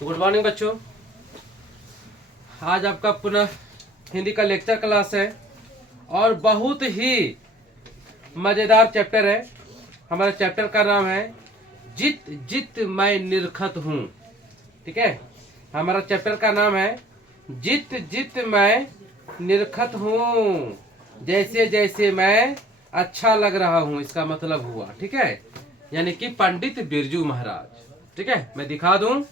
Good morning बच्चों। आज आपका पुनः हिंदी का लेक्चर क्लास है और बहुत ही मजेदार चैप्टर है। हमारे चैप्टर का नाम है जित जित मैं निरखत हूँ। ठीक है, हमारा चैप्टर का नाम है जित जित मैं निरखत हूँ, जैसे जैसे मैं अच्छा लग रहा हूँ, इसका मतलब हुआ। ठीक है, यानी कि पंडित बिरजू महाराज। ठीक है, मैं दिखा दूं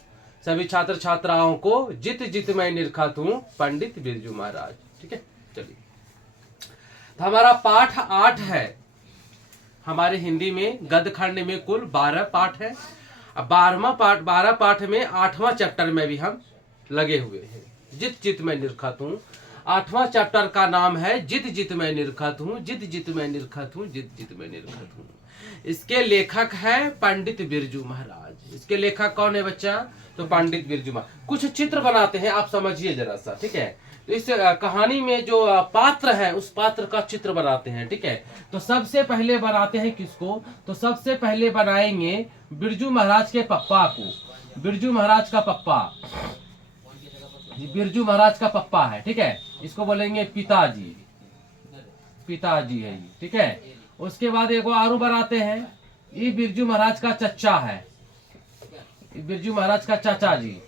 सभी छात्र छात्राओं को, जित जित मैं निरखत हूँ पंडित बिरजू महाराज। ठीक है, चलिए। तो हमारा पाठ 8 है। हमारे हिंदी में गद्य खंड में कुल 12 पाठ है। अब 12 पाठ में 8वां चैप्टर में भी हम लगे हुए हैं। जित जित मैं निरखत हूँ, 8वां चैप्टर का नाम है जित जित मैं निरखत हूँ, जित जित मैं निरखत हूँ, जित जित मैं निरखत हूँ। इसके लेखक है पंडित बिरजू महाराज। इसके लेखक कौन है बच्चा? तो पंडित बिरजू महाराज। कुछ चित्र बनाते हैं, आप समझिए जरा सा। ठीक है, तो इस कहानी में जो पात्र है उस पात्र का चित्र बनाते हैं। ठीक है, तो सबसे पहले बनाते हैं किसको? तो सबसे पहले बनाएंगे बिरजू महाराज के पप्पा को। बिरजू महाराज का पप्पा, बिरजू महाराज का पप्पा है। ठीक है, इसको बोलेंगे पिताजी। पिताजी है ये। ठीक है, उसके बाद एक आरू बनाते हैं, ये बिरजू महाराज का चचा है। बिरजू महाराज का चाचा जी,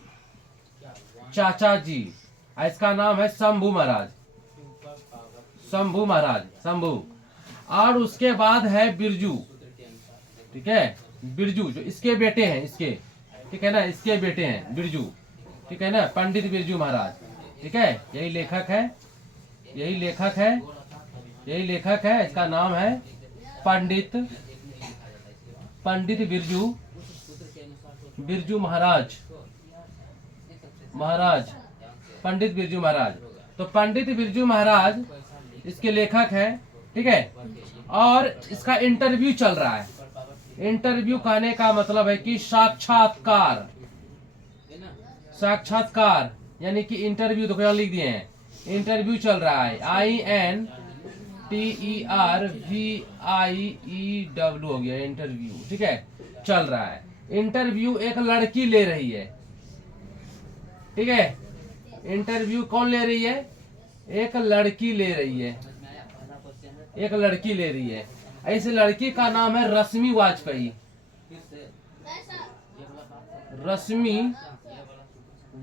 चाचा जी। इसका नाम है शंभू महाराज। शंभू महाराज, शंभू। और उसके बाद है बिरजू। ठीक है, बिरजू जो इसके बेटे हैं, इसके, ठीक है ना, इसके बेटे हैं बिरजू। ठीक है ना, पंडित बिरजू महाराज। ठीक है, यही लेखक है, यही लेखक है, यही लेखक है। इसका नाम है पंडित बिरजू, बिरजू महाराज, महाराज, पंडित बिरजू महाराज। तो पंडित बिरजू महाराज इसके लेखक है। ठीक है, और इसका इंटरव्यू चल रहा है। इंटरव्यू कहने का मतलब है कि साक्षात्कार। साक्षात्कार यानी कि इंटरव्यू, तो क्या लिख दिए हैं, इंटरव्यू चल रहा है। INTERVIEW हो गया, इंटरव्यू। ठीक है, चल रहा है। इंटरव्यू एक लड़की ले रही है। ठीक है, इंटरव्यू कौन ले रही है? एक लड़की ले रही है, एक लड़की ले रही है। इस लड़की का नाम है रश्मि वाजपेयी। रश्मि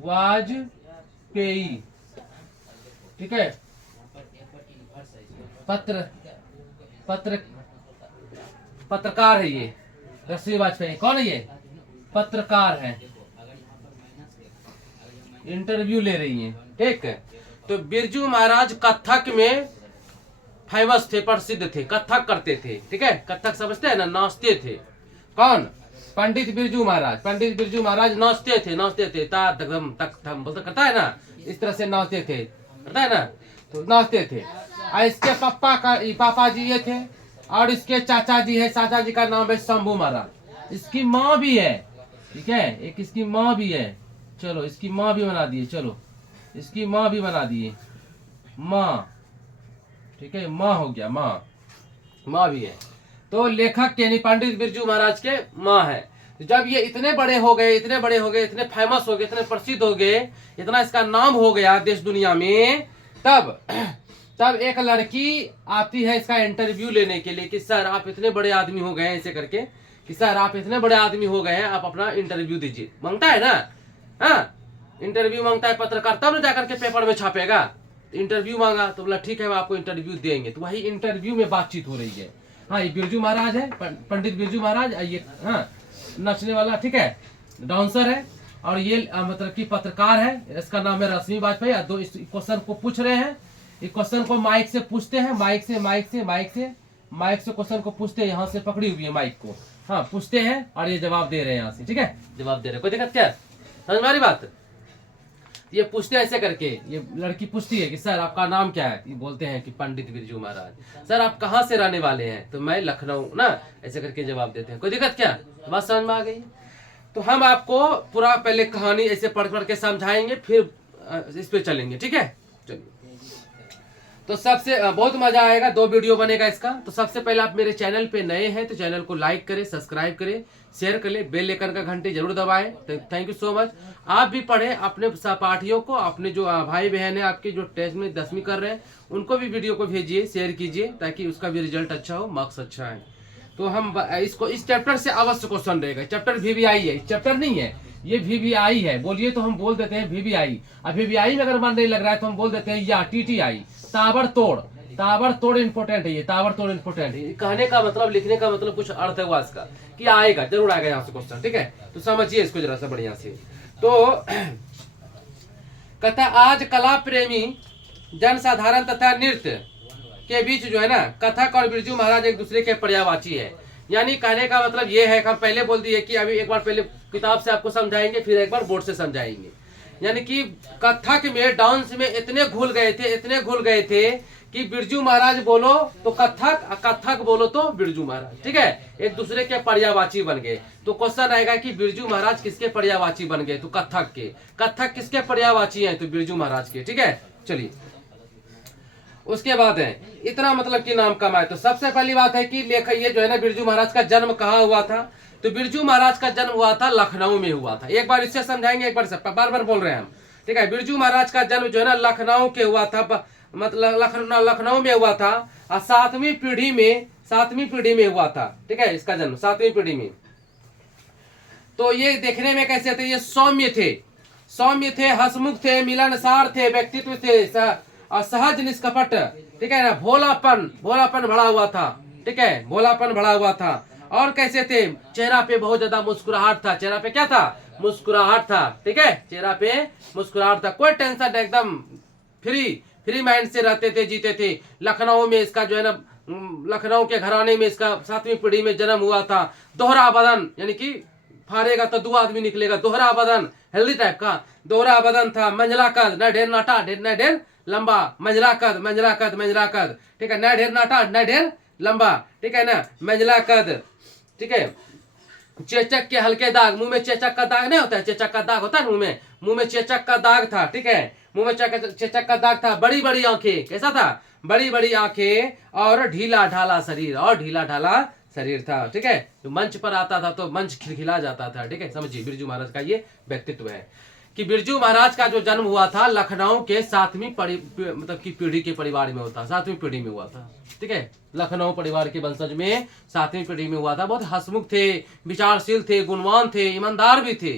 वाजपेयी। ठीक है, पत्रकार है ये। रश्मि वाजपेयी कौन है ये? पत्रकार है, इंटरव्यू ले रही है। ठीक है, तो बिरजू महाराज कथक में फेमस थे, प्रसिद्ध थे, कथक करते थे। ठीक है, कथक समझते हैं ना, नाचते थे। कौन? पंडित बिरजू महाराज। पंडित बिरजू महाराज नाचते थे, नाचते थे, ता धम तक धम बोलता, करता है ना, इस तरह से नाचते थे, करता है ना, तो नाचते थे। और इसके पापा जी ये थे, और इसके चाचा जी है, चाचा जी का नाम है शंभू महाराज। इसकी माँ भी है। ठीक है, एक इसकी माँ भी है। चलो, इसकी माँ भी बना दिए। चलो, इसकी माँ भी बना दिए, माँ। ठीक है, माँ हो गया, माँ भी है। तो लेखक यानी पंडित बिरजू महाराज के माँ है। जब ये इतने बड़े हो गए, इतने बड़े हो गए, इतने फेमस हो गए, इतने प्रसिद्ध हो गए, इतना इसका नाम हो गया देश दुनिया में, तब एक लड़की आती है इसका इंटरव्यू लेने के लिए कि सर आप इतने बड़े आदमी हो गए, ऐसे करके कि सर आप इतने बड़े आदमी हो गए हैं, आप अपना इंटरव्यू दीजिए। मांगता है ना, हाँ, इंटरव्यू मांगता है पत्रकार, तब ना जाकर के पेपर में छापेगा। तो इंटरव्यू मांगा तो बोला ठीक है, आपको इंटरव्यू देंगे। तो वही इंटरव्यू में बातचीत हो रही है। हाँ, ये बिरजू महाराज है, पंडित बिरजू महाराज। ये हाँ, नचने वाला, ठीक है, डांसर है। और ये मतलब कि पत्रकार है, इसका नाम है रश्मि वाजपेयी। दो इस क्वेश्चन को पूछ रहे हैं, इस क्वेश्चन को माइक से पूछते हैं, माइक से क्वेश्चन को पूछते हैं। यहाँ से पकड़ी हुई है माइक को, हाँ, पूछते हैं और ये जवाब दे रहे हैं यहाँ से। ठीक है, जवाब दे रहे हैं, कोई दिक्कत क्या? समझ में आ रही बात? ये पूछते हैं ऐसे करके, ये लड़की पूछती है कि सर आपका नाम क्या है? ये बोलते हैं कि पंडित बिरजू महाराज। सर आप कहाँ से रहने वाले हैं? तो मैं लखनऊ ना, ऐसे करके जवाब देते हैं। कोई दिक्कत क्या? बात समझ में आ गई? तो हम आपको पूरा पहले कहानी ऐसे पढ़ के समझाएंगे, फिर इस पे चलेंगे। ठीक है, चलिए। तो सबसे बहुत मजा आएगा, 2 वीडियो बनेगा इसका। तो सबसे पहले आप मेरे चैनल पे नए हैं तो चैनल को लाइक करें, सब्सक्राइब करें, शेयर करें, बेल आइकन का घंटी जरूर दबाएं। Thank you so much. आप भी पढ़ें, अपने सहपाठियों को, अपने जो भाई बहन है आपके जो टेस्ट में 10वीं कर रहे हैं उनको भी वीडियो को भेजिए, शेयर कीजिए, ताकि उसका भी रिजल्ट अच्छा हो, मार्क्स अच्छा है। तो हम इसको इस चैप्टर से अवश्य क्वेश्चन रहेगा। चैप्टर VVI है, चैप्टर नहीं है ये, VVI है। बोलिए तो हम बोल देते हैं VVI। अब VVI में अगर मन नहीं लग रहा है तो हम बोल देते हैं या TTI, ताबड़तोड़। ताबड़तोड़ इंपोर्टेंट है ये, ताबड़तोड़ इंपोर्टेंट है। कहने का मतलब, लिखने का मतलब कुछ अर्थ है हुआ इसका कि आएगा, जरूर आएगा यहाँ से क्वेश्चन, ठीक है। तो समझिए इसको जरा सा बढ़िया से। तो कहता आज कला प्रेमी जन साधारण तथा नृत्य के बीच जो है ना, कथक और बिरजू महाराज एक दूसरे के पर्यायवाची है। यानी कहने का मतलब ये है कि हम पहले बोल दिए कि अभी एक बार पहले किताब से आपको समझाएंगे, फिर एक बार बोर्ड से समझाएंगे। यानी कि कथक में, डांस में इतने घुल गए थे, इतने घुल गए थे कि बिरजू महाराज बोलो तो कथक, कथक बोलो तो बिरजू महाराज, ठीक है, एक दूसरे के पर्यायवाची बन गए। तो क्वेश्चन आएगा कि बिरजू महाराज किसके पर्यायवाची बन गए? तो कथक के। कथक किसके पर्यायवाची हैं? तो बिरजू महाराज के, ठीक है। चलिए उसके बाद है इतना मतलब कि नाम कमाए। तो सबसे पहली बात है कि लेखक ये जो है ना, बिरजू महाराज का जन्म कहाँ हुआ था? तो बिरजू महाराज का जन्म हुआ था लखनऊ में हुआ था। एक बार इससे समझाएंगे, एक बार से, बार बार बोल रहे हैं हम, ठीक है। बिरजू महाराज का जन्म जो है ना लखनऊ के हुआ था, मतलब लखनऊ में हुआ था, और 7वीं पीढ़ी में हुआ था, ठीक है, इसका जन्म 7वीं पीढ़ी में। तो ये देखने में कैसे थे? ये सौम्य थे, हंसमुख थे, मिलनसार थे, व्यक्तित्व थे और सहज निष्कपट, ठीक है ना, भोलापन भरा हुआ था, ठीक है, भोलापन भरा हुआ था। और कैसे थे? चेहरा पे बहुत ज्यादा मुस्कुराहट था। चेहरा पे क्या था? मुस्कुराहट था, ठीक है, चेहरा पे मुस्कुराहट था। कोई टेंशन, एकदम फ्री माइंड से रहते थे, जीते थे। लखनऊ में इसका जो है ना, लखनऊ के घराने में इसका 7वीं पीढ़ी में जन्म हुआ था। दोहरा बदन, यानी कि फाड़ेगा तो 2 आदमी निकलेगा। दोहरा बदन, हेल्दी टाइप का दोहरा बदन था। मंझला कद, न ढेर नाटा, न ढेर लंबा। मंझला कद, ठीक है, न ढेर नाटा, न ढेर लंबा, ठीक है ना, मंझला कद, ठीक है। चेचक के हल्के दाग, मुंह में चेचक का दाग नहीं होता है, चेचक का दाग होता है मुंह में चेचक का दाग था, ठीक है, मुंह में चेचक का दाग था। बड़ी बड़ी आंखें, कैसा था? बड़ी बड़ी आंखें और ढीला ढाला शरीर था, ठीक है। तो मंच पर आता था तो मंच खिलखिला जाता था, ठीक है। समझिए बिरजू महाराज का ये व्यक्तित्व है कि बिरजू महाराज का जो जन्म हुआ था लखनऊ के 7वीं मतलब की पीढ़ी के परिवार में होता, 7वीं पीढ़ी में हुआ था, ठीक है। लखनऊ परिवार के वंशज में 7वीं पीढ़ी में हुआ था। बहुत हंसमुख थे, विचारशील थे, गुणवान थे, ईमानदार भी थे,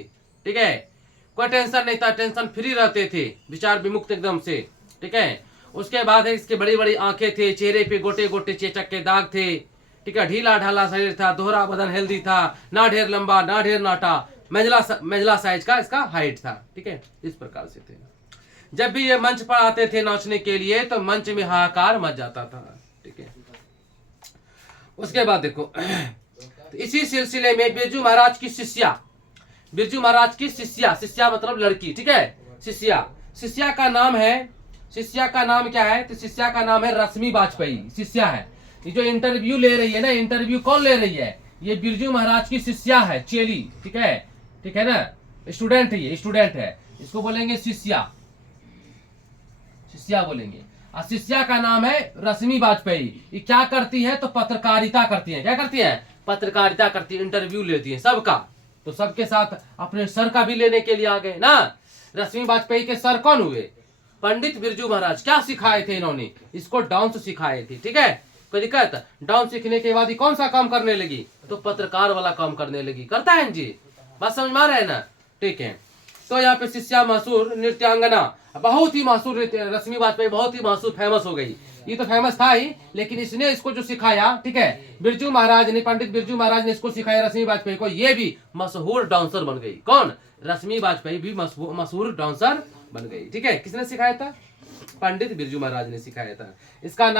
ठीक है। कोई टेंशन नहीं था, टेंशन फ्री रहते थे, विचार विमुक्त एकदम से, ठीक है। उसके बाद है इसके बड़ी बड़ी आंखें थे, चेहरे पे गोटे गोटे चेचक के दाग थे, ठीक है, ढीला ढाला शरीर था, दोहरा बदन हेल्दी था, ना ढेर लंबा ना ढेर नाटा, मेजला साइज का इसका हाइट था, ठीक है। इस प्रकार से थे। जब भी ये मंच पर आते थे नाचने के लिए तो मंच में हाहाकार मच जाता था, ठीक है। उसके बाद देखो तो इसी सिलसिले में बिरजू महाराज की शिष्या मतलब लड़की, ठीक है, शिष्या का नाम क्या है? तो शिष्या का नाम है रश्मि वाजपेयी, शिष्या है। ये जो इंटरव्यू ले रही है ना, इंटरव्यू कौन ले रही है? ये बिरजू महाराज की शिष्या है, चेली, ठीक है ना, स्टूडेंट है, ये स्टूडेंट है, इसको बोलेंगे शिष्या बोलेंगे। और शिष्या का नाम है रश्मि वाजपेयी। ये क्या करती है? तो पत्रकारिता करती है। क्या करती है? पत्रकारिता करती है, इंटरव्यू लेती है सबका। तो सबके साथ अपने सर का भी लेने के लिए आ गए ना। रश्मि वाजपेयी के सर कौन हुए? पंडित बिरजू महाराज। क्या सिखाए थे इन्होंने? इसको डांस सिखाए थे, ठीक है। कोई दिक्कत? डांस सीखने के बाद ही कौन सा काम करने लगी? तो पत्रकार वाला काम करने लगी। करता है जी, बात समझ में आ रहा है ना, ठीक है। तो यहाँ पे शिष्या मशहूर नृत्यांगना, बहुत ही मशहूर रश्मि वाजपेयी, बहुत ही मशहूर फेमस हो गई। ये तो फेमस था ही, लेकिन इसने इसको जो सिखाया, ठीक है, बिरजू महाराज ने, पंडित बिरजू महाराज ने इसको सिखाया रश्मि वाजपेयी को। ये भी मशहूर डांसर बन गई। कौन? रश्मि वाजपेयी भी मशहूर डांसर बन गई, ठीक है। किसने सिखाया था? पंडित बिरजू महाराज ने सिखाया था। इसका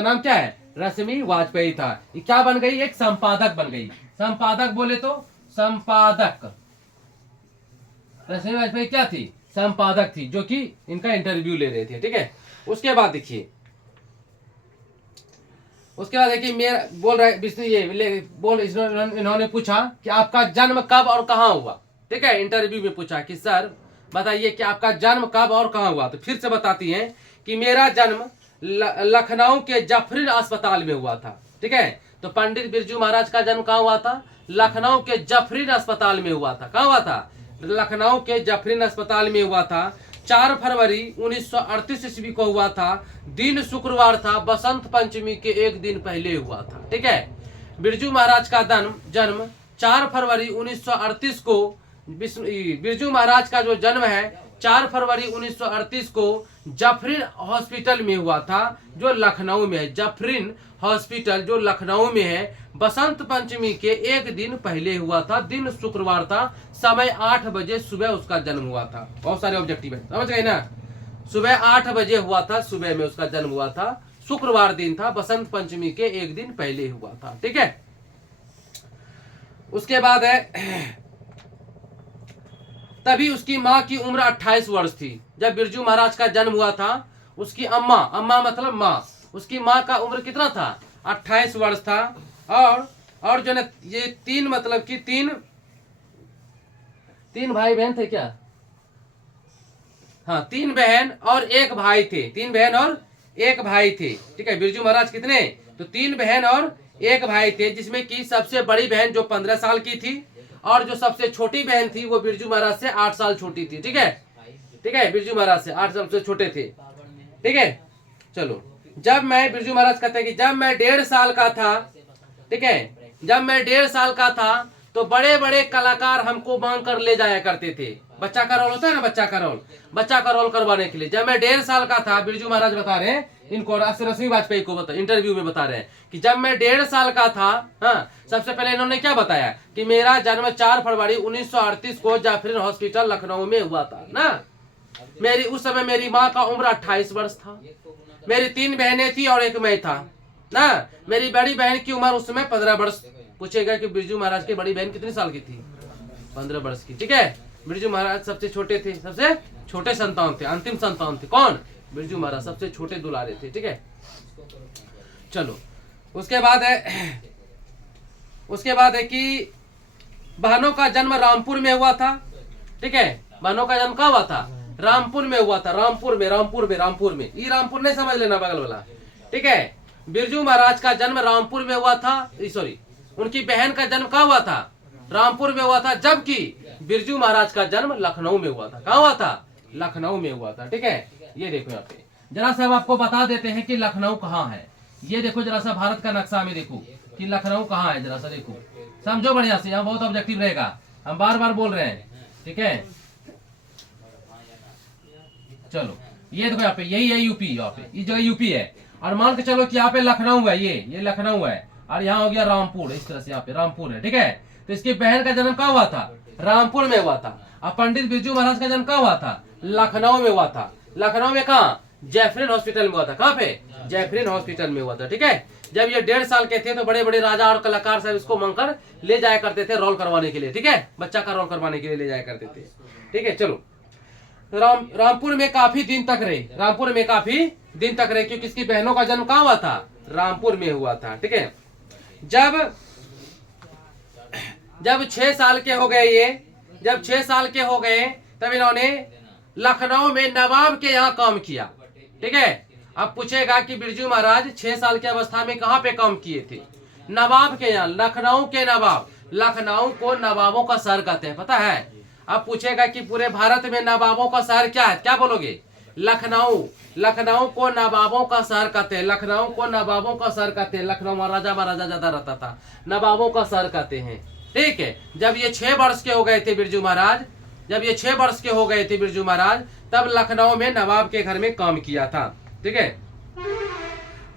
नाम क्या है? रश्मि वाजपेयी था। ये क्या बन गई? एक संपादक बन गई। संपादक बोले तो संपादक। रश्मि वाजपेयी क्या थी? संपादक थी, जो कि इनका इंटरव्यू ले रहे थे, ठीक है। उसके बाद देखिए मेरा बोल रहा इन्होंने पूछा कि आपका जन्म कब और कहाँ हुआ, ठीक है। इंटरव्यू में पूछा कि सर बताइए कि आपका जन्म कब और कहाँ हुआ। तो फिर से बताती हैं कि मेरा जन्म लखनऊ के जफरीन अस्पताल में हुआ था। ठीक है, तो पंडित बिरजू महाराज का जन्म कहाँ हुआ था? लखनऊ के जफरीन अस्पताल में हुआ था। कहाँ हुआ था? लखनऊ के जफरीन अस्पताल में हुआ था। 4 फरवरी 1938 ईस्वी को हुआ था। दिन शुक्रवार था, बसंत पंचमी के एक दिन पहले हुआ था। ठीक है, बिरजू महाराज का जन्म 4 फरवरी 1938 को, बिरजू महाराज का जो जन्म है 4 फरवरी 1938 को जफरीन हॉस्पिटल में हुआ था, जो लखनऊ में है। जफरीन हॉस्पिटल जो लखनऊ में है, बसंत पंचमी के एक दिन पहले हुआ था। दिन शुक्रवार था, समय 8 बजे सुबह उसका जन्म हुआ था। बहुत सारे ऑब्जेक्टिव है, समझ गए ना? सुबह 8 बजे हुआ था, सुबह में उसका जन्म हुआ था। शुक्रवार दिन था, बसंत पंचमी के एक दिन पहले हुआ था। ठीक है, उसके बाद है तभी उसकी माँ की उम्र 28 वर्ष थी। जब बिरजू महाराज का जन्म हुआ था, उसकी अम्मा मतलब माँ, उसकी माँ का उम्र कितना था? 28 वर्ष था। और जो है ये 3 मतलब कि तीन भाई बहन थे क्या? हाँ, 3 बहन और 1 भाई थे। 3 बहन और 1 भाई थे। ठीक है, बिरजू महाराज कितने? तो 3 बहन और 1 भाई थे, जिसमें कि सबसे बड़ी बहन जो 15 साल की थी, और जो सबसे छोटी बहन थी वो बिरजू महाराज से 8 साल छोटी थी। ठीक है, ठीक है, बिरजू महाराज से 8 साल से छोटे थे। ठीक है, चलो, जब मैं, बिरजू महाराज कहते हैं कि जब मैं 1.5 साल का था, ठीक है, जब मैं 1.5 साल का था तो बड़े बड़े कलाकार हमको मांग कर ले जाया करते थे। बच्चा का रोल होता है ना, बच्चा का रोल करवाने के लिए। जब मैं 1.5 साल का था, बिरजू महाराज बता रहे हैं, इनको रश्मि वाजपेयी को इंटरव्यू में बता रहे हैं कि जब मैं 1.5 साल का था, हाँ, सबसे पहले इन्होंने क्या बताया कि मेरा जन्म 4 फरवरी 1938 को जफरीन हॉस्पिटल लखनऊ में हुआ था ना। उस समय मेरी माँ का उम्र 28 वर्ष था। मेरी 3 बहनें थी और 1 मैं था ना। मेरी बड़ी बहन की उम्र उस समय 15 वर्ष। पूछेगा कि बिरजू महाराज की बड़ी बहन कितनी साल की थी? 15 वर्ष की। ठीक है, बिरजू महाराज सबसे छोटे थे, सबसे छोटे संतान थे, अंतिम संतान थे। कौन? बिरजू महाराज सबसे छोटे दुलारे थे। ठीक है, चलो, उसके बाद है कि बहनों का जन्म रामपुर में हुआ था। ठीक है, बहनों का जन्म कहाँ हुआ था? रामपुर में हुआ था। रामपुर में ये रामपुर नहीं समझ लेना, बगल वाला। ठीक है, बिरजू महाराज का जन्म रामपुर में हुआ था। सॉरी, उनकी बहन का जन्म कहाँ हुआ था? रामपुर में हुआ था, जबकि बिरजू महाराज का जन्म लखनऊ में हुआ था। कहाँ हुआ था? लखनऊ में हुआ था। ठीक है, ये देखो यहाँ पे जरा सा हम आपको बता देते हैं कि लखनऊ कहाँ है। ये देखो जरा सा भारत का नक्शा में देखो कि लखनऊ कहाँ है, जरा सा देखो, समझो बढ़िया से। यहाँ बहुत ऑब्जेक्टिव रहेगा, हम बार बार बोल रहे हैं। ठीक है, चलो, ये देखो यहाँ पे, यही है यूपी। यहाँ पे इस जगह यूपी है, और मान के चलो कि यहाँ पे लखनऊ है, ये लखनऊ है, और यहाँ हो गया रामपुर। इस तरह से यहाँ पे रामपुर है। ठीक है, तो इसकी बहन का जन्म कहाँ हुआ था? रामपुर में हुआ था। और पंडित बिरजू महाराज का जन्म कहाँ हुआ था? लखनऊ में हुआ था। लखनऊ में कहाँ? जैफरीन हॉस्पिटल में हुआ था। कहाँ पे? जैफरीन हॉस्पिटल में हुआ था। ठीक है, जब ये 1.5 साल के थे तो बड़े बड़े राजा और कलाकार सब इसको मांगकर ले जाया करते थे रोल करवाने के लिए। ठीक है, बच्चा का रोल करवाने के लिए ले जाया करते थे। ठीक है, चलो, रामपुर में काफी दिन तक रहे, क्योंकि इसकी बहनों का जन्म कहाँ हुआ था? रामपुर में हुआ था। ठीक है, जब 6 साल के हो गए तब इन्होंने लखनऊ में नवाब के यहाँ काम किया। ठीक है, अब पूछेगा कि बिरजू महाराज 6 साल की अवस्था में कहाँ पे काम किए थे? नवाब के यहाँ, लखनऊ के नवाब। लखनऊ को नवाबों का शहर कहते हैं, पता है? अब पूछेगा कि पूरे भारत में नवाबों का शहर क्या है? क्या बोलोगे? लखनऊ को नवाबों का शहर कहते हैं। लखनऊ को नवाबों का शहर कहते हैं। लखनऊ महाराजा ज्यादा रहता था, नवाबों का शहर कहते हैं। ठीक है, जब ये 6 वर्ष के हो गए थे बिरजू महाराज, तब लखनऊ में नवाब के घर में काम किया था। ठीक है,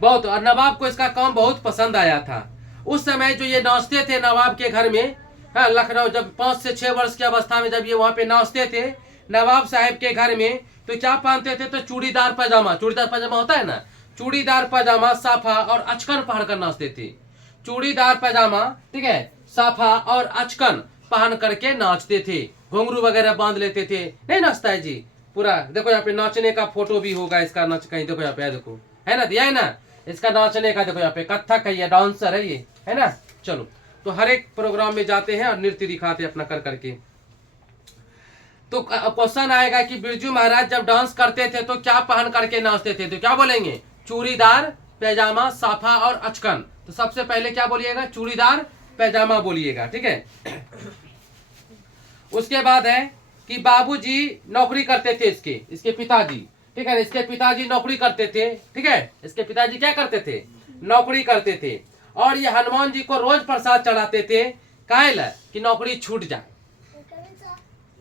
बहुत, और नवाब को इसका काम बहुत पसंद आया था। उस समय जो ये नाचते थे नवाब के घर में, हाँ, लखनऊ जब 5 से 6 वर्ष की अवस्था में जब ये वहां पे नाचते थे नवाब साहब के घर में, तो क्या पहनते थे? तो चूड़ीदार पजामा होता है ना, चूड़ीदार पजामा, साफा और अचकन पहनकर नाचते थे। चूड़ीदार पजामा, ठीक है, साफा और अचकन पहन करके नाचते थे। घुंघरू वगैरह बांध लेते थे। नहीं नाचता है जी पूरा। देखो यहाँ पे नाचने का फोटो भी होगा इसका, नाच कहीं देखो यहाँ पे, देखो है ना, दिया है ना इसका नाचने का। देखो यहाँ पे कथक है, ये डांसर है, ये है ना। चलो, तो हर एक प्रोग्राम में जाते हैं और नृत्य दिखाते अपना कर करके। तो क्वेश्चन आएगा कि बिरजू महाराज जब डांस करते थे तो क्या पहन करके नाचते थे? तो क्या बोलेंगे? चूड़ीदार पैजामा, साफा और अचकन। तो सबसे पहले क्या बोलिएगा? चूड़ीदार पैजामा बोलिएगा, ठीक है। उसके बाद है कि बाबूजी नौकरी करते थे, इसके पिताजी, ठीक है। इसके पिताजी नौकरी करते थे, ठीक है। इसके पिताजी क्या करते थे? नौकरी करते थे। और ये हनुमान जी को रोज प्रसाद चढ़ाते थे, काहे ला? कि नौकरी छूट जाए,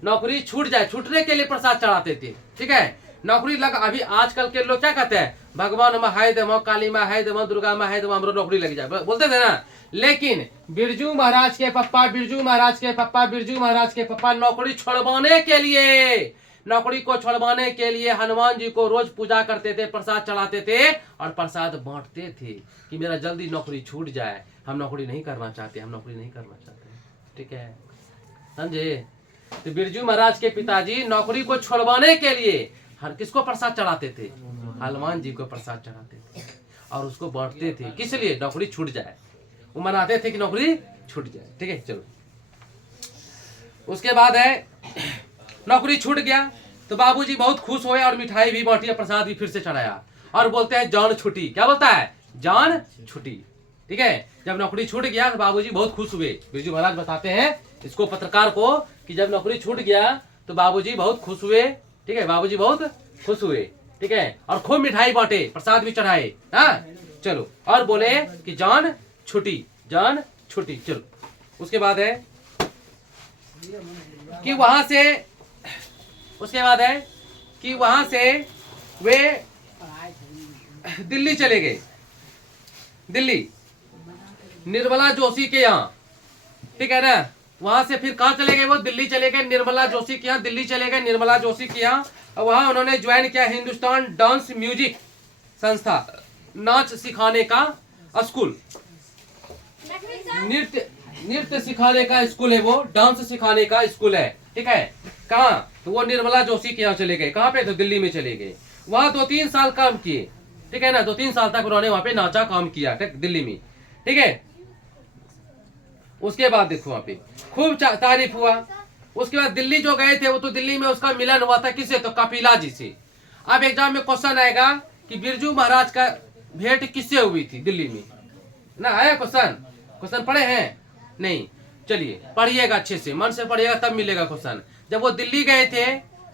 नौकरी छूट जाए, छूटने के लिए प्रसाद चढ़ाते थे, ठीक है। नौकरी लग, अभी आजकल के लोग क्या कहते हैं? भगवान माँ है दमो, काली माँ है दमो, दुर्गा माँ है दमो, हमरो नौकरी लग जाए, बोलते थे ना। लेकिन बिरजू महाराज के पप्पा, बिरजू महाराज के पप्पा, बिरजू महाराज के पप्पा नौकरी छोड़वाने के लिए, नौकरी को छोड़वाने के लिए हनुमान जी को रोज पूजा करते थे, प्रसाद चढ़ाते थे और प्रसाद बांटते थे कि मेरा जल्दी नौकरी छूट जाए, हम नौकरी नहीं करना चाहते, हम नौकरी नहीं करना चाहते, ठीक है, समझे। तो बिरजू महाराज के पिताजी नौकरी को छोड़वाने के लिए हर किसको प्रसाद चढ़ाते थे? हनुमान जी को प्रसाद चढ़ाते थे और उसको बांटते थे, किस लिए? नौकरी छूट जाए, वो मनाते थे कि नौकरी छूट जाए, ठीक है। चलो, उसके बाद है नौकरी छूट गया तो बाबूजी बहुत खुश हुए और मिठाई भी बांटी, प्रसाद भी फिर से चढ़ाया और बोलते हैं जान छुट्टी। क्या बोलता है? जान छुट्टी, ठीक है। जब नौकरी छूट गया तो बाबूजी बहुत खुश हुए। बिरजू महाराज बताते हैं इसको, पत्रकार को, कि जब नौकरी छूट गया तो बाबूजी बहुत खुश हुए, ठीक है। बाबूजी बहुत खुश हुए, ठीक है, और खूब मिठाई बांटे, प्रसाद भी चढ़ाए। हाँ, चलो, और बोले कि जान छुट्टी, जान छुट्टी। चलो, उसके बाद है कि वहां से, उसके बाद है कि वहां से वे दिल्ली चले गए, दिल्ली निर्मला जोशी के यहाँ, ठीक है ना। वहां से फिर कहाँ चले गए? वो दिल्ली चले गए, निर्मला जोशी के यहाँ दिल्ली चले गए, निर्मला जोशी के यहाँ। और वहां उन्होंने ज्वाइन किया हिंदुस्तान डांस म्यूजिक संस्था, नाच सिखाने का स्कूल, नृत्य सिखाने का स्कूल है वो, डांस सिखाने का स्कूल है, ठीक है। कहाँ? तो वो निर्मला जोशी के यहाँ चले गए। कहाँ पे? तो दिल्ली में चले गए। वहां 2-3 साल काम किए, ठीक है ना। 2-3 साल तक उन्होंने वहां पे नाचा काम किया, ठीक, दिल्ली में, ठीक है। उसके बाद देखो वहां पे खूब तारीफ हुआ। उसके बाद दिल्ली जो गए थे, वो तो दिल्ली में उसका मिलन हुआ था किससे? तो कपिला जी से। अब एग्जाम में क्वेश्चन आएगा कि बिरजू महाराज का भेंट किससे हुई थी दिल्ली में ना? आया क्वेश्चन? क्वेश्चन पढ़े हैं? नहीं, चलिए पढ़िएगा, अच्छे से मन से पढ़िएगा, तब मिलेगा क्वेश्चन। जब वो दिल्ली गए थे,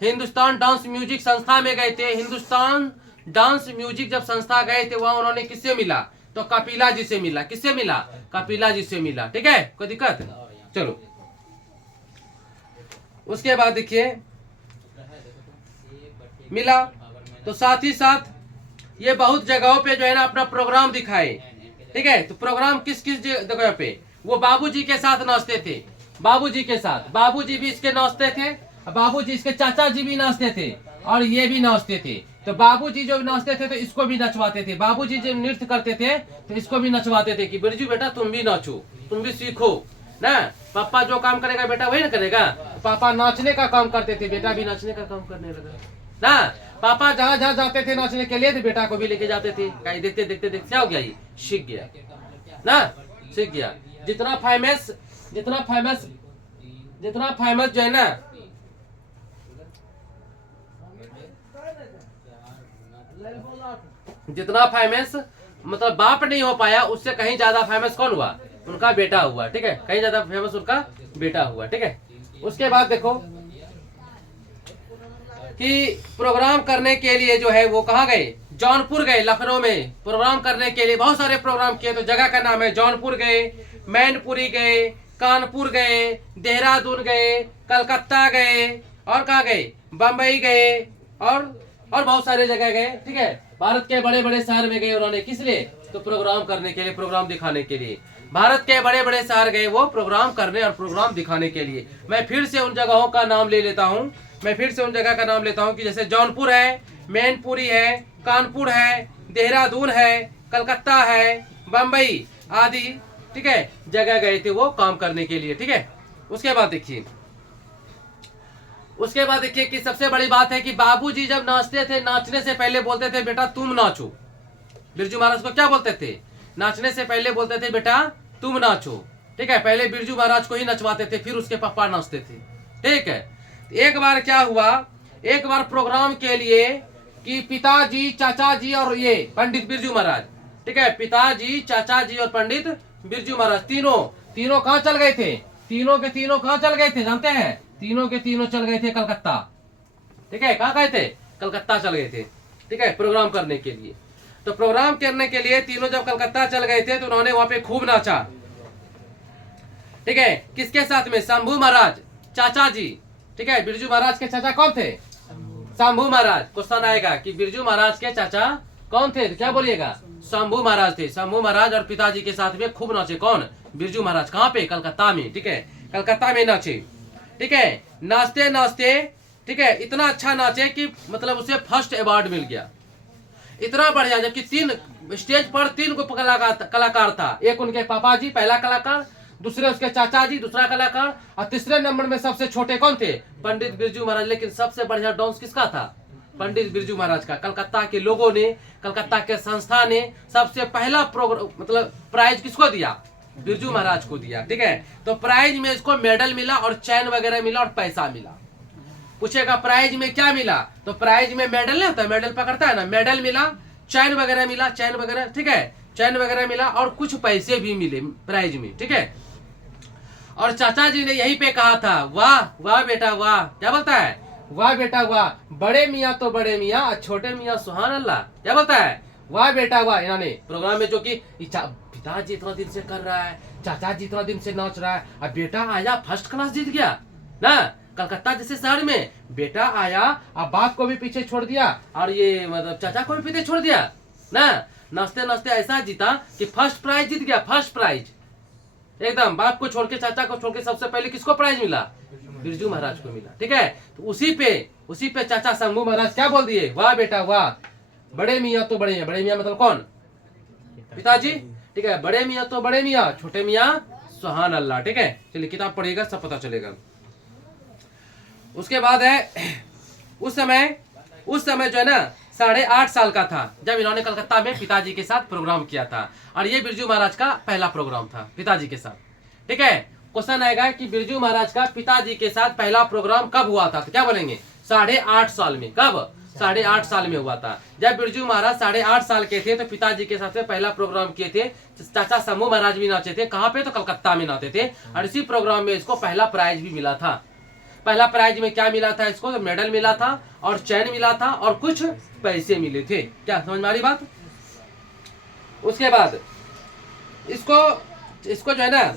हिंदुस्तान डांस म्यूजिक संस्था में गए थे, हिंदुस्तान डांस म्यूजिक जब संस्था गए थे, वहां उन्होंने किससे मिला? तो कपिला जी से मिला। किससे मिला? कपिला जी से मिला, ठीक है। कोई दिक्कत? चलो, उसके बाद देखिए मिला तो साथ ही साथ ये बहुत जगहों पे जो है ना अपना प्रोग्राम दिखाए, ठीक है। तो प्रोग्राम किस किस जगह पे? वो बाबूजी के साथ नाचते थे, बाबूजी के साथ, बाबूजी भी इसके नाचते थे, बाबूजी इसके चाचा जी भी नाचते थे और ये भी नाचते थे। तो बाबूजी जो नाचते थे तो इसको भी नचवाते थे, बाबूजी जब नृत्य करते थे तो इसको भी नचवाते थे कि बिरजू बेटा तुम भी नाचो, तुम भी सीखो ना। पापा जो काम करेगा बेटा वही ना करेगा। पापा नाचने का काम करते थे, बेटा भी नाचने का काम करने लगा ना। पापा जहाँ जहाँ जाते थे नाचने के लिए तो बेटा को भी लेके जाते थे। कहीं देखते देखते देखते क्या हो गया? ये सीख गया ना, सीख गया। जितना फेमस जो है ना, जितना फेमस मतलब बाप नहीं हो पाया, उससे कहीं ज्यादा फेमस कौन हुआ? उनका बेटा हुआ, ठीक है। कहीं ज्यादा फेमस उनका बेटा हुआ, ठीक है। उसके बाद देखो कि प्रोग्राम करने के लिए जो है वो कहाँ गए? जौनपुर गए, लखनऊ में प्रोग्राम करने के लिए बहुत सारे प्रोग्राम किए। तो जगह का नाम है जौनपुर गए, मैनपुरी गए, कानपुर गए, देहरादून गए, कलकत्ता गए, और कहाँ गए? बम्बई गए, और बहुत सारे जगह गए, ठीक है। भारत के बड़े बड़े शहर में गए उन्होंने, किस लिए? तो प्रोग्राम करने के लिए, प्रोग्राम दिखाने के लिए। भारत के बड़े बड़े शहर गए वो प्रोग्राम करने और प्रोग्राम दिखाने के लिए। मैं फिर से उन जगहों का नाम ले लेता हूँ, मैं फिर से उन जगह का नाम लेता हूँ कि जैसे जौनपुर है, मैनपुरी है, कानपुर है, देहरादून है, कलकत्ता है, बम्बई आदि, ठीक है, जगह गए थे वो काम करने के लिए, ठीक है। उसके बाद देखिए कि सबसे बड़ी बात है कि बाबूजी जब नाचते थे, नाचने से पहले बोलते थे बेटा तुम नाचो। बिरजू महाराज को क्या बोलते थे? नाचने से पहले बोलते थे बेटा तुम नाचो, ठीक है। पहले बिरजू महाराज को ही नचवाते थे, फिर उसके पापा नाचते थे, ठीक है। एक बार क्या हुआ, एक बार प्रोग्राम के लिए कि पिताजी, चाचा जी और ये पंडित बिरजू महाराज, ठीक है, पिताजी, चाचा जी और पंडित बिरजू महाराज तीनों कहाँ चल गए थे? तीनों के तीनों कहाँ चल गए थे जानते हैं? तीनों के तीनों चल गए थे कलकत्ता। ठीक है, कहाँ गए थे? कलकत्ता चल गए थे। ठीक है, प्रोग्राम करने के लिए। तो प्रोग्राम करने के लिए तीनों जब कलकत्ता चल गए थे तो उन्होंने वहां पे खूब नाचा। ठीक है, किसके साथ में? शंभू महाराज, चाचा जी। ठीक है, बिरजू महाराज के चाचा कौन थे? शंभू महाराज। क्वेश्चन आएगा कि बिरजू महाराज के चाचा कौन थे? क्या बोलिएगा? शंभू महाराज थे। शंभू महाराज और पिताजी के साथ में खूब नाचे। कौन? बिरजू महाराज। कहाँ पे? कलकत्ता में। ठीक है, कलकत्ता में नाचे। ठीक है, नाचते नाचते, ठीक है, इतना अच्छा नाचे कि मतलब उसे फर्स्ट अवार्ड मिल गया। इतना बढ़िया, जबकि स्टेज पर 3 कलाकार था। एक उनके पापा जी पहला कलाकार, दूसरे उसके चाचा जी दूसरा कलाकार, और तीसरे नंबर में सबसे छोटे कौन थे? पंडित बिरजू महाराज। लेकिन सबसे बढ़िया डांस किसका था? पंडित बिरजू महाराज का। कलकत्ता के लोगों ने, कलकत्ता के संस्था ने सबसे पहला प्रोग्राम मतलब प्राइज किसको दिया? बिरजू महाराज को दिया। ठीक है, तो प्राइज में इसको मेडल मिला और चैन वगैरह मिला और पैसा मिला। पूछेगा प्राइज में क्या मिला? तो प्राइज में मेडल नहीं होता, मेडल पकड़ता है ना, मेडल मिला, चैन वगैरह मिला, चैन वगैरह, ठीक है, चैन वगैरह मिला और कुछ पैसे भी मिले प्राइज में। ठीक है, और चाचा जी ने यही पे कहा था, वाह वाह बेटा वाह। क्या बोलता है? वाह बेटा वाह, बड़े मियाँ तो बड़े मियाँ और छोटे मियाँ सुभान अल्लाह। क्या बोलता है? वाह बेटा वाह। इन्होंने प्रोग्राम में जो कि पिताजी इतना दिन से कर रहा है, चाचा जी इतना दिन से नाच रहा है, अब बेटा आया फर्स्ट क्लास जीत गया ना, कलकत्ता जैसे शहर में बेटा आया, अब बाप को भी पीछे छोड़ दिया और ये मतलब चाचा को भी पीछे छोड़ दिया ना, नाचते नाचते ऐसा जीता कि फर्स्ट प्राइज जीत गया। फर्स्ट प्राइज एकदम, बाप को छोड़ के चाचा को छोड़ के सबसे पहले किसको प्राइज मिला? बिरजू महाराज को मिला। ठीक है, तो उसी पे चाचा शंभू महाराज क्या बोल दिए? वाह बेटा वाह, बड़े मियाँ तो बड़े हैं। बड़े मियाँ मतलब कौन? पिताजी। ठीक है, बड़े मियाँ तो बड़े मियाँ, छोटे मियाँ सुभान अल्लाह। ठीक है, चलिए किताब पढ़िएगा सब पता चलेगा। उसके बाद है उस समय जो है ना 8.5 साल का था जब इन्होंने कलकत्ता में पिताजी के साथ प्रोग्राम किया था, और ये बिरजू महाराज का पहला प्रोग्राम था पिताजी के साथ। ठीक है, क्वेश्चन आएगा कि बिरजू महाराज का पिताजी के साथ पहला प्रोग्राम कब हुआ था? तो क्या बोलेंगे? 8.5 साल में। कब? 8.5 साल में हुआ था। जब बिरजू महाराज 8.5 साल के थे तो पिताजी के साथ में पहला प्रोग्राम किए थे। चाचा शंभू महाराज भी नाचे थे। कहाँ पे? तो कलकत्ता में नाचे थे, और इसी प्रोग्राम में इसको पहला प्राइज भी मिला था। पहला प्राइज में क्या मिला था इसको? तो मेडल मिला था और चैन मिला था और कुछ पैसे मिले थे। क्या समझ में आ रही बात? उसके बाद इसको जो है ना,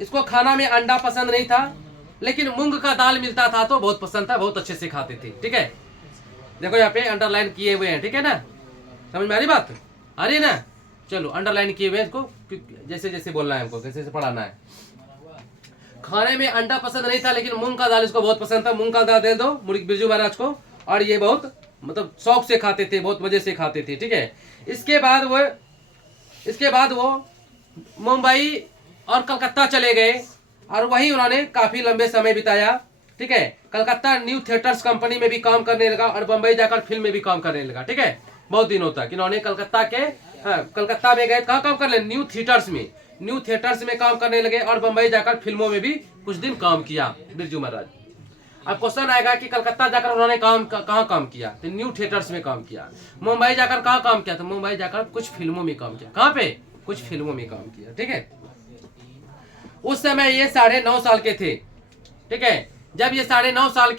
इसको खाना में अंडा पसंद नहीं था, लेकिन मूंग का दाल मिलता था तो बहुत पसंद था, बहुत अच्छे से खाते थे। ठीक है, देखो यहाँ पे अंडरलाइन किए हुए हैं। ठीक है ना, समझ में आ रही बात? आ रही है ना? चलो अंडरलाइन किए हुए हैं, इसको जैसे जैसे बोलना है हमको, कैसे जैसे पढ़ाना है। खाने में अंडा पसंद नहीं था, लेकिन मूंग का दाल इसको बहुत पसंद था। मूंग का दाल दे दो बिरजू महाराज को, और ये बहुत मतलब शौक से खाते थे, बहुत मजे से खाते थे। ठीक है, इसके बाद वो मुंबई और कलकत्ता चले गए, और वहीं उन्होंने काफी लंबे समय बिताया। ठीक है, कलकत्ता न्यू थिएटर्स कंपनी में भी काम करने लगा और बंबई जाकर फिल्म में भी काम करने लगा। ठीक है, बहुत दिनों तक इन्होंने कलकत्ता में गए, कहाँ काम कर ले? न्यू थिएटर्स में काम करने लगे, और बंबई जाकर फिल्मों में भी कुछ दिन काम किया बिरजू महाराज। अब क्वेश्चन आएगा कि कलकत्ता जाकर उन्होंने कहाँ काम किया? तो न्यू थिएटर्स में काम किया। मुंबई जाकर कहाँ काम किया? तो मुंबई जाकर कुछ फिल्मों में काम किया। कहाँ पे? कुछ फिल्मों में काम किया। ठीक है, उस समय ये 9.5 साल के थे। ठीक है, जब ये 9.5 साल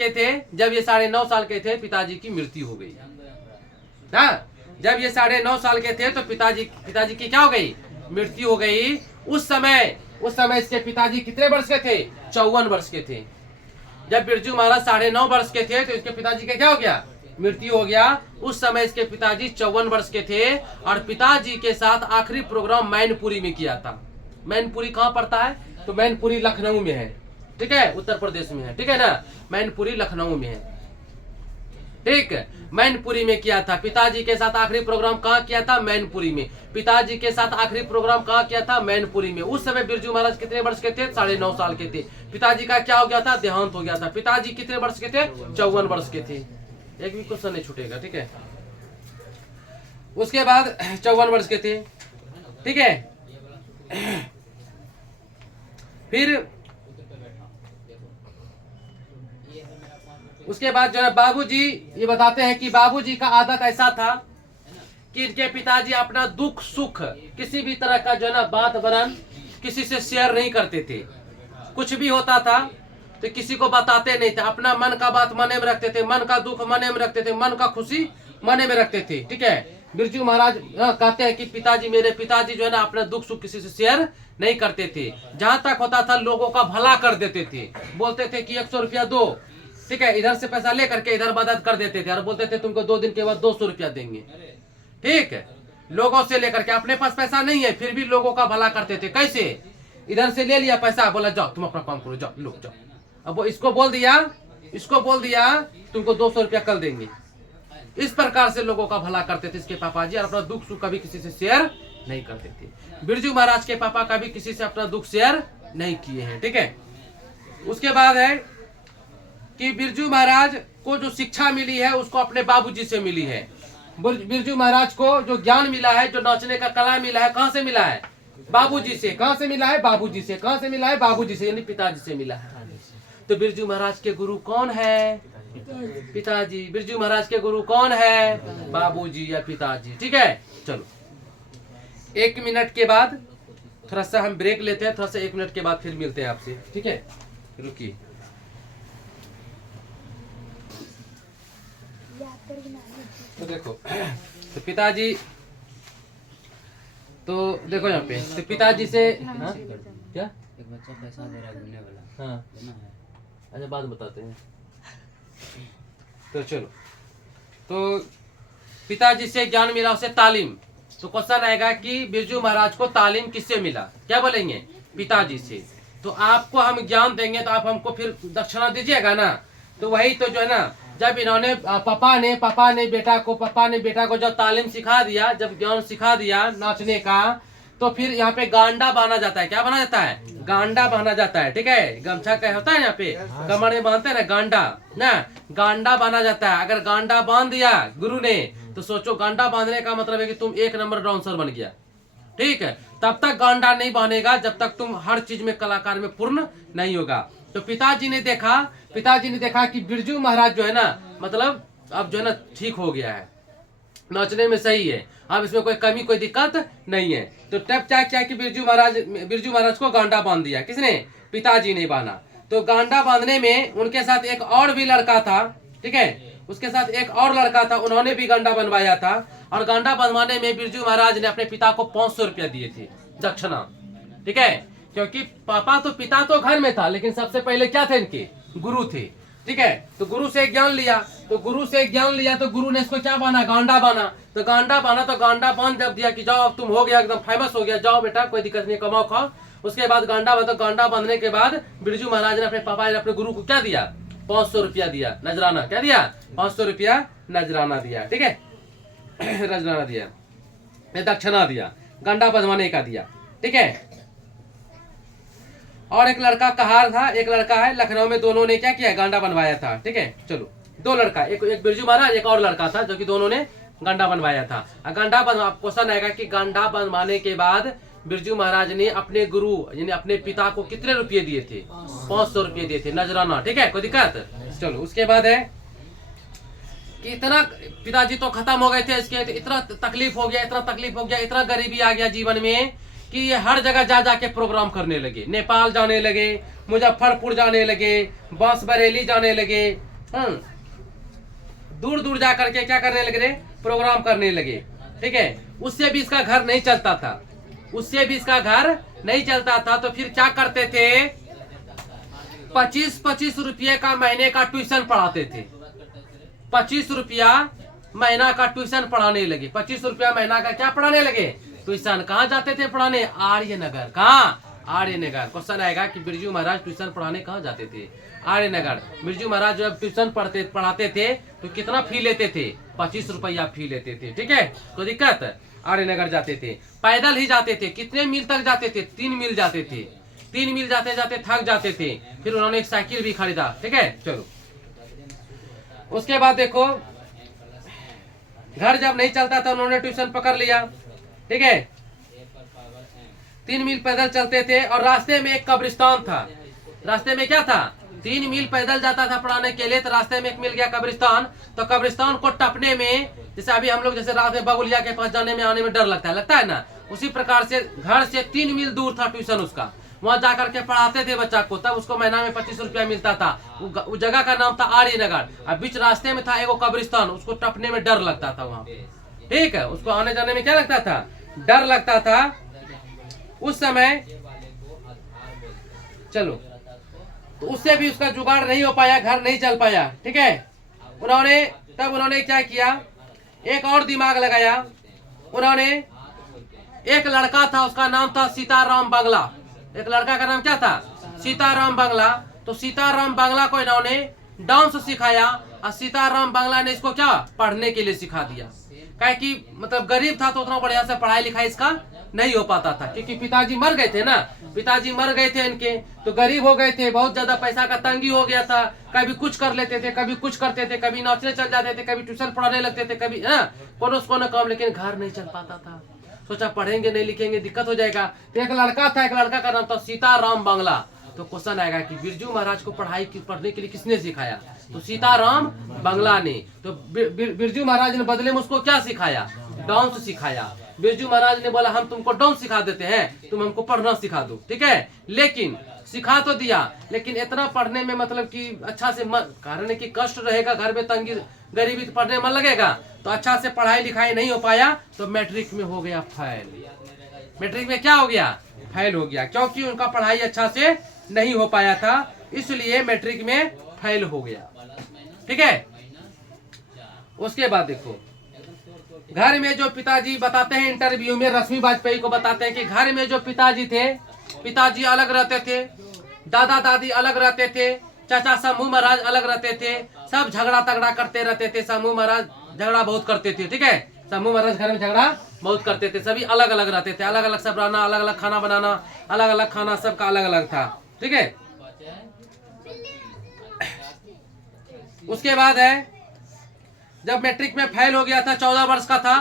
के थे पिताजी की मृत्यु हो गई। हाँ, जब ये 9.5 साल के थे तो पिताजी की क्या हो गई? मृत्यु हो गई। उस समय इसके पिताजी कितने वर्ष के थे? 54 वर्ष के थे। जब बिरजू महाराज 9.5 वर्ष के थे तो इसके पिताजी का क्या हो गया? मृत्यु हो गया। उस समय इसके पिताजी 54 वर्ष के थे, और पिताजी के साथ आखिरी प्रोग्राम मैनपुरी में किया था। मैनपुरी कहाँ पड़ता है? तो मैनपुरी लखनऊ में है। ठीक है, उत्तर प्रदेश में है। ठीक है ना, मैनपुरी लखनऊ में है। ठीक, मैनपुरी में किया था। पिताजी के साथ आखिरी प्रोग्राम कहाँ किया था? मैनपुरी में। पिताजी के साथ आखिरी प्रोग्राम कहाँ किया था? मैनपुरी में। उस समय बिरजू महाराज कितने वर्ष के थे? 9.5 साल के थे। पिताजी का क्या हो गया था? देहांत हो गया था। पिताजी कितने वर्ष के थे? 54 वर्ष के थे। एक भी क्वेश्चन नहीं छूटेगा। ठीक है, उसके बाद 54 वर्ष के थे। ठीक है, फिर उसके बाद जो है बाबूजी ये बताते हैं कि बाबूजी का आदत ऐसा था कि इनके पिताजी अपना दुख सुख किसी भी तरह का जो है ना बात बरन किसी से शेयर नहीं करते थे। कुछ भी होता था तो किसी को बताते नहीं थे, अपना मन का बात मने में रखते थे, मन का दुख मने में रखते थे, मन का खुशी मने में रखते थे। ठीक है, बिरजू महाराज कहते हैं कि पिताजी मेरे पिताजी जो है ना अपना दुख सुख किसी से शेयर नहीं करते थे। जहां तक होता था लोगों का भला कर देते थे, बोलते थे कि 100 रुपया दो, ठीक है, इधर से पैसा ले करके इधर मदद कर देते थे और बोलते थे तुमको 2 दिन के बाद 200 रुपया देंगे। ठीक है, लोगों से लेकर के, अपने पास पैसा नहीं है फिर भी लोगों का भला करते थे। कैसे? इधर से ले लिया पैसा, बोला जाओ तुम अपना काम करो, जाओ लो जाओ। अब वो इसको बोल दिया तुमको 200 रुपया कल देंगे। इस प्रकार से लोगों का भला करते थे इसके पापा जी, और अपना दुख सुख कभी किसी से शेयर नहीं करते थे। बिरजू महाराज के पापा कभी किसी से अपना दुख शेयर नहीं किए हैं। ठीक है, उसके बाद है कि बिरजू महाराज को जो शिक्षा मिली है उसको अपने बाबूजी से मिली है। बिरजू महाराज को जो ज्ञान मिला है, जो नाचने का कला मिला है, कहाँ से मिला है? बाबूजी से। कहाँ से मिला है? बाबूजी से। कहाँ से मिला है? बाबूजी से, यानी पिताजी से मिला है। तो बिरजू महाराज के गुरु कौन है? पिताजी। बिरजू महाराज के गुरु कौन है? बाबूजी या पिताजी। ठीक है, चलो 1 मिनट के बाद थोड़ा सा हम ब्रेक लेते हैं, थोड़ा सा 1 मिनट के बाद फिर मिलते हैं आपसे। ठीक है, रुकिए। तो देखो, तो पिताजी, तो देखो यहाँ पे, तो पिताजी से क्या एक बच्चा पैसा दे रहा है घूमने वाला। हाँ, अच्छा बाद बताते हैं। तो चलो, तो पिताजी से ज्ञान मिला, उसे तालीम। तो क्वेश्चन आएगा कि बिरजू महाराज को तालीम किससे मिला? क्या बोलेंगे? पिताजी से। तो आपको हम ज्ञान देंगे तो आप हमको फिर दक्षिणा दीजिएगा ना। तो वही तो जो है ना, जब इन्होंने पापा ने बेटा को जब तालीम सिखा दिया, जब ज्ञान सिखा दिया नाचने का, तो फिर यहाँ पे गांडा बांधा जाता है। क्या बांधा जाता है? गांडा बांधा जाता है। ठीक है, गमछा क्या होता है यहाँ पे कमर में बांधते हैं ना, गांडा ना, गांडा बांधा जाता है। अगर गांडा बांध दिया गुरु ने, तो सोचो गांडा बांधने का मतलब है कि तुम 1 नंबर डांसर बन गया। ठीक है, तब तक गांडा नहीं बांधेगा जब तक तुम हर चीज में कलाकार में पूर्ण नहीं होगा। तो पिताजी ने देखा कि बिरजू महाराज जो है ना, मतलब अब जो है ना ठीक हो गया है, नाचने में सही है, अब इसमें कोई कमी कोई दिक्कत नहीं है। तो तब क्या कि बिरजू महाराज को गांडा बांध दिया। किसने? पिताजी ने बांधा। तो गांडा बांधने में उनके साथ एक और भी लड़का था। ठीक है, उसके साथ एक और लड़का था, उन्होंने भी गांडा बनवाया था। और गांडा बनवाने में बिरजू महाराज ने अपने पिता को 500 रुपया दिए थे दक्षिणा। ठीक है, क्योंकि पिता तो घर में था, लेकिन सबसे पहले क्या थे? इनके गुरु थे। ठीक है, तो गुरु से ज्ञान लिया, तो गुरु ने इसको क्या बांधा? गांडा बांधा। तो गांडा बांध जब दिया कि जाओ अब तुम हो गया, एकदम फेमस हो गया, जाओ बेटा कोई दिक्कत नहीं, कमाओ खाओ। उसके बाद गांडा बांधने के बाद बिरजू महाराज ने अपने पापा ने अपने गुरु को क्या दिया? 500 रुपया दिया, नजराना। क्या दिया? 500 रुपया नजराना दिया। ठीक है, नजराना दिया, दक्षिणा दिया, गांडा बंधवाने का दिया। ठीक है, और एक लड़का कहार था, एक लड़का है लखनऊ में, दोनों ने क्या किया? गांडा बनवाया था। ठीक है, चलो 2 लड़का, एक बिरजू महाराज, एक और लड़का था, जो कि दोनों ने गांडा बनवाया था। क्वेश्चन आएगा कि गांडा बनवाने के बाद बिरजू महाराज ने अपने गुरु यानी अपने पिता को कितने रुपये दिए थे? 500 रुपये दिए थे नजराना। ठीक है, कोई दिक्कत? चलो उसके बाद है कि इतना पिताजी तो खत्म हो गए थे इसके, तो इतना तकलीफ हो गया, इतना गरीबी आ गया जीवन में कि ये हर जगह जा जाके प्रोग्राम करने लगे। नेपाल जाने लगे, मुजफ्फरपुर जाने लगे, बांसबरेली जाने लगे, दूर दूर जा करके क्या करने लगे? प्रोग्राम करने लगे। ठीक है, उससे भी इसका घर नहीं चलता था। तो फिर क्या करते थे? 25-25 रुपये का महीने का ट्यूशन पढ़ाते थे। 25 रुपया महीना का ट्यूशन पढ़ाने लगे। 25 रुपया महीना का क्या पढ़ाने लगे? ट्यूशन। कहाँ जाते थे पढ़ाने? आर्यनगर। कहाँ? आर्यनगर। क्वेश्चन आएगा कि बिरजू महाराज ट्यूशन पढ़ाने कहाँ जाते थे? आर्यनगर। बिरजू महाराज जब ट्यूशन पढ़ाते थे तो कितना फी लेते थे? 25 रुपया फी लेते थे। ठीक है, तो दिक्कत? आर्यनगर जाते थे, पैदल ही जाते थे। कितने मील तक जाते थे? 3 मील जाते थे। 3 मील जाते थक जाते थे। फिर उन्होंने एक साइकिल भी खरीदा। ठीक है, चलो उसके बाद देखो, घर जब नहीं चलता था उन्होंने ट्यूशन पकड़ लिया। ठीक है, 3 मील पैदल चलते थे और रास्ते में एक कब्रिस्तान था। रास्ते में क्या था? 3 मील पैदल जाता था पढ़ाने के लिए, तो रास्ते में एक मिल गया कब्रिस्तान, तो कब्रिस्तान को टपने में, जैसे अभी हम लोग जैसे रात में बगुलिया के पास जाने में आने में डर लगता है ना, उसी प्रकार से घर से 3 मील दूर था ट्यूशन उसका, वहां जाकर के पढ़ाते थे बच्चा को, तब उसको महीना में 25 रुपया मिलता था। उस जगह का नाम था आर्यनगर, अब बीच रास्ते में था एगो कब्रिस्तान, उसको टपने में डर लगता था वहां पे, ठीक है, उसको आने जाने में क्या लगता था, डर लगता था उस समय। चलो, तो उससे भी उसका जुगाड़ नहीं हो पाया, घर नहीं चल पाया, ठीक है। तब उन्होंने क्या किया, एक और दिमाग लगाया, उन्होंने एक लड़का था, उसका नाम था सीताराम बांग्ला, एक लड़का का नाम क्या था, सीताराम बांग्ला। तो सीताराम बांग्ला को इन्होंने डांस सिखाया, और सीताराम बांग्ला ने इसको क्या, पढ़ने के लिए सिखा दिया। क्या कि मतलब गरीब था तो उतना बढ़िया से पढ़ाई लिखाई इसका नहीं हो पाता था, क्योंकि पिताजी मर गए थे ना, पिताजी मर गए थे इनके, तो गरीब हो गए थे, बहुत ज्यादा पैसा का तंगी हो गया था, कभी कुछ कर लेते थे, कभी कुछ करते थे, कभी नाचने चल जाते थे, कभी ट्यूशन पढ़ाने लगते थे, कभी है कोनो काम, लेकिन घर नहीं चल पाता था। सोचा पढ़ेंगे नहीं लिखेंगे दिक्कत हो जाएगा, तो एक लड़का था, एक लड़का का नाम था सीताराम बांग्ला। तो क्वेश्चन आएगा कि बिरजू महाराज को पढ़ने के लिए किसने सिखाया, तो सीताराम बांग्ला ने। तो बिरजू महाराज ने बदले में उसको क्या सिखाया, डांस सिखाया। बिरजू महाराज ने बोला हम तुमको डांस सिखा देते हैं, तुम हमको पढ़ना सिखा दो, ठीक है। लेकिन सिखा तो दिया, लेकिन इतना पढ़ने में मतलब कि अच्छा से कारण है कि कष्ट रहेगा, घर में तंगी गरीबी, पढ़ने मन लगेगा, तो अच्छा से पढ़ाई लिखाई नहीं हो पाया, तो मैट्रिक में हो गया फेल। मैट्रिक में क्या हो गया, फेल हो गया, क्योंकि उनका पढ़ाई अच्छा से नहीं हो पाया था, इसलिए मैट्रिक में फेल हो गया, ठीक है। उसके बाद देखो, घर में जो पिताजी बताते हैं इंटरव्यू में, रश्मि वाजपेयी को बताते हैं कि घर में जो पिताजी थे, पिताजी अलग रहते थे, दादा दादी अलग रहते थे, चाचा शंभू महाराज अलग रहते थे, सब झगड़ा तगड़ा करते रहते थे। शंभू महाराज झगड़ा बहुत करते थे, ठीक है, शंभू महाराज घर में झगड़ा बहुत करते थे, सभी अलग अलग रहते थे, अलग अलग सब रहना, अलग अलग खाना बनाना, अलग अलग खाना, सबका अलग अलग था, ठीक है। उसके बाद है, जब मैट्रिक में फेल हो गया था, 14 वर्ष का था,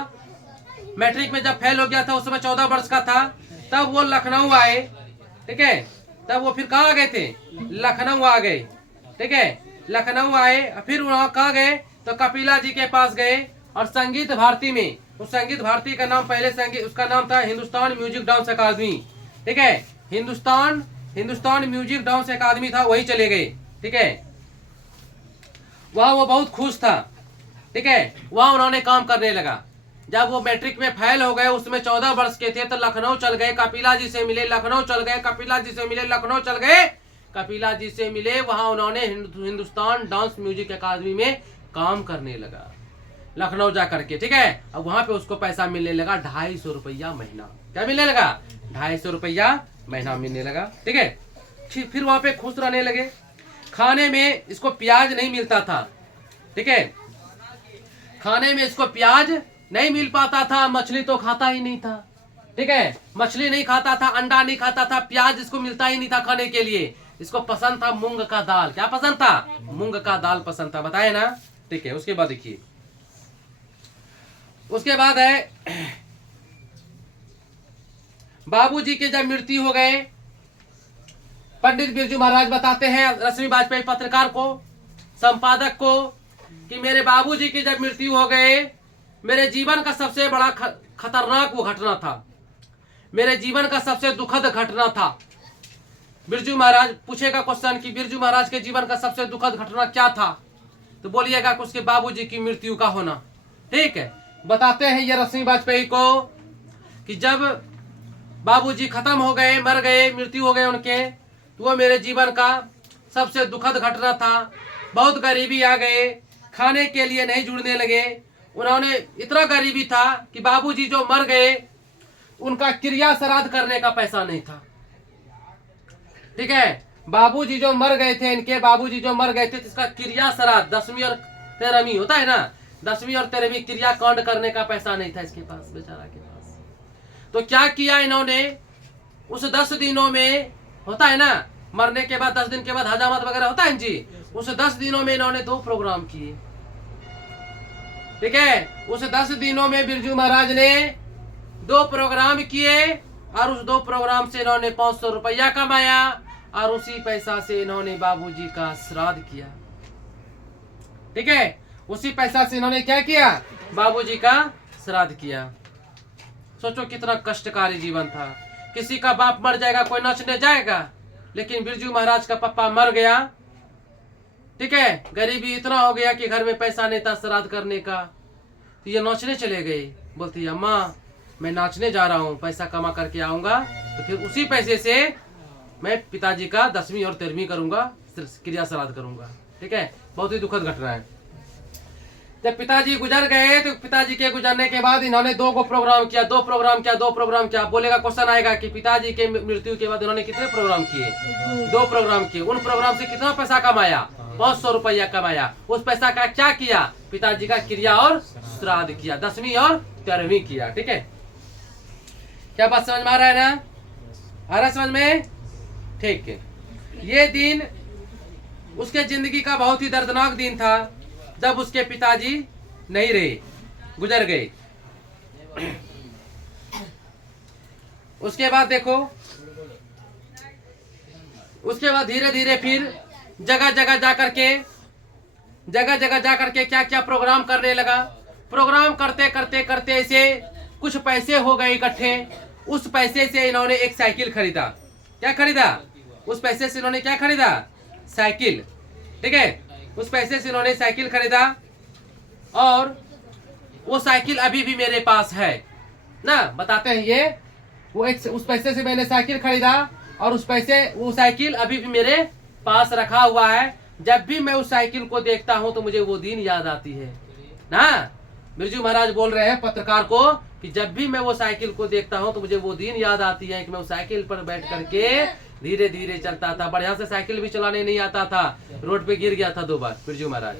मैट्रिक में जब फेल हो गया था उस समय 14 वर्ष का था, तब वो लखनऊ आए, ठीक है, तब वो फिर कहाँ गए थे, लखनऊ आ गए, ठीक है, लखनऊ आए, फिर वहाँ कहाँ गए, तो कपिला जी के पास गए, और संगीत भारती में, उस संगीत भारती का नाम पहले उसका नाम था हिंदुस्तान म्यूजिक डांस अकादमी, ठीक है, हिंदुस्तान म्यूजिक डांस अकादमी था, वही चले गए, ठीक है। वहाँ वो बहुत खुश था, ठीक है, वहाँ उन्होंने काम करने लगा। जब वो मैट्रिक में फेल हो गए, उसमें 14 वर्ष के थे, तो लखनऊ चल गए, कपिला जी से मिले, लखनऊ चल गए, कपिला जी से मिले, लखनऊ चल गए, कपिला जी से मिले, वहाँ उन्होंने हिंदुस्तान डांस म्यूजिक अकादमी में काम करने लगा, लखनऊ जा करके, ठीक है। अब वहाँ पे उसको पैसा मिलने लगा 250 रुपया महीना, क्या मिलने लगा, 250 रुपया महीना मिलने लगा, ठीक है। फिर वहाँ पे खुश रहने लगे। खाने में इसको प्याज नहीं मिलता था, ठीक है, खाने में इसको प्याज नहीं मिल पाता था, मछली तो खाता ही नहीं था, ठीक है, मछली नहीं खाता था, अंडा नहीं खाता था, प्याज इसको मिलता ही नहीं था खाने के लिए। इसको पसंद था मूंग का दाल, क्या पसंद था, मूंग का दाल पसंद था, बताए ना, ठीक है। उसके बाद देखिए, उसके बाद है, बाबूजी के जब मृत्यु हो गए, पंडित बिरजू महाराज बताते हैं रश्मि वाजपेयी पत्रकार को, संपादक को, कि मेरे बाबूजी की जब मृत्यु हो गए, मेरे जीवन का सबसे बड़ा खतरनाक वो घटना था, मेरे जीवन का सबसे दुखद घटना था। बिरजू महाराज पूछेगा क्वेश्चन कि बिरजू महाराज के जीवन का सबसे दुखद घटना क्या था, तो बोलिएगा कि उसके बाबूजी की मृत्यु का होना, ठीक है। बताते हैं ये रश्मि वाजपेयी को कि जब बाबूजी खत्म हो गए, मर गए, मृत्यु हो गए उनके, तो वो मेरे जीवन का सबसे दुखद घटना था। बहुत गरीबी आ गए, खाने के लिए नहीं जुड़ने लगे, उन्होंने इतना गरीबी था कि बाबूजी जो मर गए उनका क्रिया श्राद्ध करने का पैसा नहीं था, ठीक है। बाबूजी जो मर गए थे, इनके बाबूजी जो मर गए थे, इसका क्रिया श्राद्ध 10वीं और 13वीं होता है ना, 10वीं और 13वीं क्रिया कांड करने का पैसा नहीं था इसके पास, बेचारा के पास। तो क्या किया इन्होंने, उस 10 दिनों में होता है ना, मरने के बाद 10 दिन के बाद हजामत वगैरह होता है जी, उस 10 दिनों में इन्होंने 2 प्रोग्राम किए, ठीक है। उस 10 दिनों में बिरजू महाराज ने 2 प्रोग्राम किए, और उस 2 प्रोग्राम से इन्होंने 500 रुपया कमाया, और उसी पैसा से इन्होंने बाबूजी का श्राद्ध किया। ठीक है, उसी पैसा से इन्होंने क्या किया? बाबूजी का श्राद्ध किया। सोचो कितना कष्टकारी जीवन था। किसी का बाप मर जाएगा, कोई नचने जाएगा, लेकिन बिरजू महाराज का पापा मर गया। ठीक है, गरीबी इतना हो गया कि घर में पैसा नहीं था श्राद्ध करने का, तो ये नाचने चले गए। बोलती अम्मा मैं नाचने जा रहा हूँ, पैसा कमा करके आऊंगा, तो फिर उसी पैसे से मैं पिताजी का 10वीं और 13वीं करूंगा, क्रिया श्राद्ध करूंगा। ठीक है, बहुत ही दुखद घटना है। जब पिताजी गुजर गए तो पिताजी के गुजरने के बाद इन्होंने दो प्रोग्राम किया। बोलेगा, क्वेश्चन आएगा कि पिताजी के मृत्यु के बाद इन्होंने कितने प्रोग्राम किए? 2 प्रोग्राम किए। उन प्रोग्राम से कितना पैसा कमाया? 500 रुपया कमाया। उस पैसा का क्या किया? पिताजी का क्रिया और श्राद्ध किया, 10वीं और 13वीं किया। ठीक है, क्या बात समझ में आ रहा है ना? आ रहा समझ में? ठीक है, ये दिन उसके जिंदगी का बहुत ही दर्दनाक दिन था जब उसके पिताजी नहीं रहे, गुजर गए। उसके बाद देखो, उसके बाद धीरे धीरे फिर जगह जगह जा करके क्या क्या प्रोग्राम करने लगा। प्रोग्राम करते करते करते ऐसे कुछ पैसे हो गए इकट्ठे। उस पैसे से इन्होंने एक साइकिल खरीदा। क्या खरीदा? उस पैसे से इन्होंने क्या खरीदा? साइकिल। ठीक है, उस पैसे से इन्होंने साइकिल खरीदा और वो साइकिल अभी भी मेरे पास है ना, बताते हैं ये। उस पैसे से मैंने साइकिल खरीदा और वो साइकिल अभी भी मेरे पास रखा हुआ है। जब भी मैं उस साइकिल को देखता हूं तो मुझे वो दिन याद आती है ना। बिरजू महाराज बोल रहे हैं पत्रकार को कि जब भी मैं वो साइकिल को देखता हूं तो मुझे वो दिन याद आती है कि मैं उस साइकिल पर बैठ करके धीरे धीरे चलता था। बढ़िया से साइकिल भी चलाने नहीं आता था, रोड पे गिर गया था 2 बार बिरजू महाराज।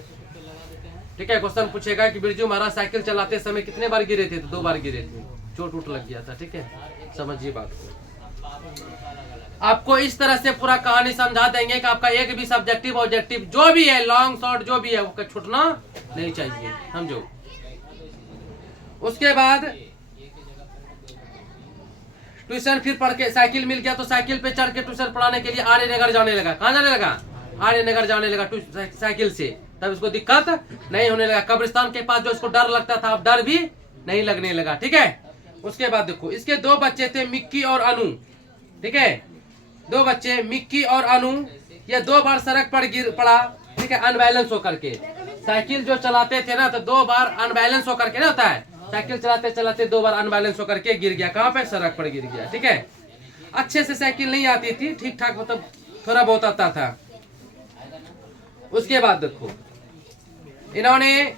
ठीक है, क्वेश्चन पूछेगा कि बिरजू महाराज साइकिल चलाते समय कितने बार गिरे थे? तो 2 बार गिरे थे, चोट उठ लग गया था। ठीक है, समझिए बात को। आपको इस तरह से पूरा कहानी समझा देंगे कि आपका एक भी सब्जेक्टिव ऑब्जेक्टिव जो भी है, लॉन्ग शॉर्ट जो भी है, वो छूटना नहीं चाहिए, समझो। उसके बाद ट्यूशन फिर पढ़ के साइकिल मिल गया तो साइकिल पे चढ़ के ट्यूशन पढ़ाने के लिए आर्य नगर जाने लगा। कहाँ जाने लगा? आर्य नगर जाने लगा साइकिल से। तब उसको दिक्कत नहीं होने लगा। कब्रिस्तान के पास जो इसको डर लगता था, अब डर भी नहीं लगने लगा। ठीक है, उसके बाद देखो, इसके 2 बच्चे थे, मिक्की और अनु। ठीक है, 2 बच्चे मिक्की और अनु, ये 2 बार सड़क पर गिर पड़ा। ठीक है, अनबैलेंस होकर के। साइकिल जो चलाते थे ना, तो 2 बार अनबैलेंस होकर के ना होता है, साइकिल चलाते चलाते 2 बार अनबैलेंस होकर के गिर गया। कहाँ पे? सड़क पर गिर गया। ठीक है, अच्छे से साइकिल नहीं आती थी, ठीक ठाक, मतलब थोड़ा बहुत आता था। उसके बाद देखो, इन्होंने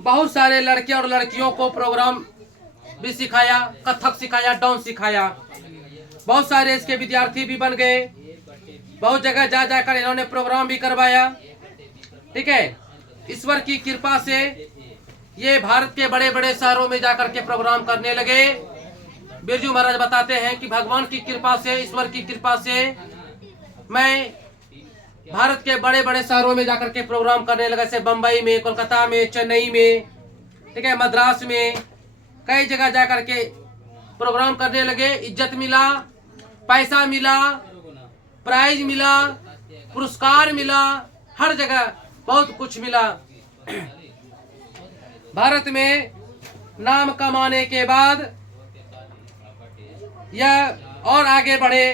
बहुत सारे लड़के और लड़कियों को प्रोग्राम भी सिखाया, कथक सिखाया, डांस सिखाया। बहुत सारे इसके विद्यार्थी भी बन गए। बहुत जगह जा जाकर इन्होंने प्रोग्राम भी करवाया। ठीक है, ईश्वर की कृपा से ये भारत के बड़े बड़े शहरों में जाकर के प्रोग्राम करने लगे। बिरजू महाराज बताते हैं कि भगवान की कृपा से, ईश्वर की कृपा से मैं भारत के बड़े बड़े शहरों में जाकर के प्रोग्राम करने लगा, जैसे बम्बई में, कोलकाता में, चेन्नई में, ठीक है, मद्रास में, कई जगह जाकर के प्रोग्राम करने लगे। इज्जत मिला, पैसा मिला, प्राइज मिला, पुरस्कार मिला, हर जगह बहुत कुछ मिला। भारत में नाम कमाने के बाद यह और आगे बढ़े।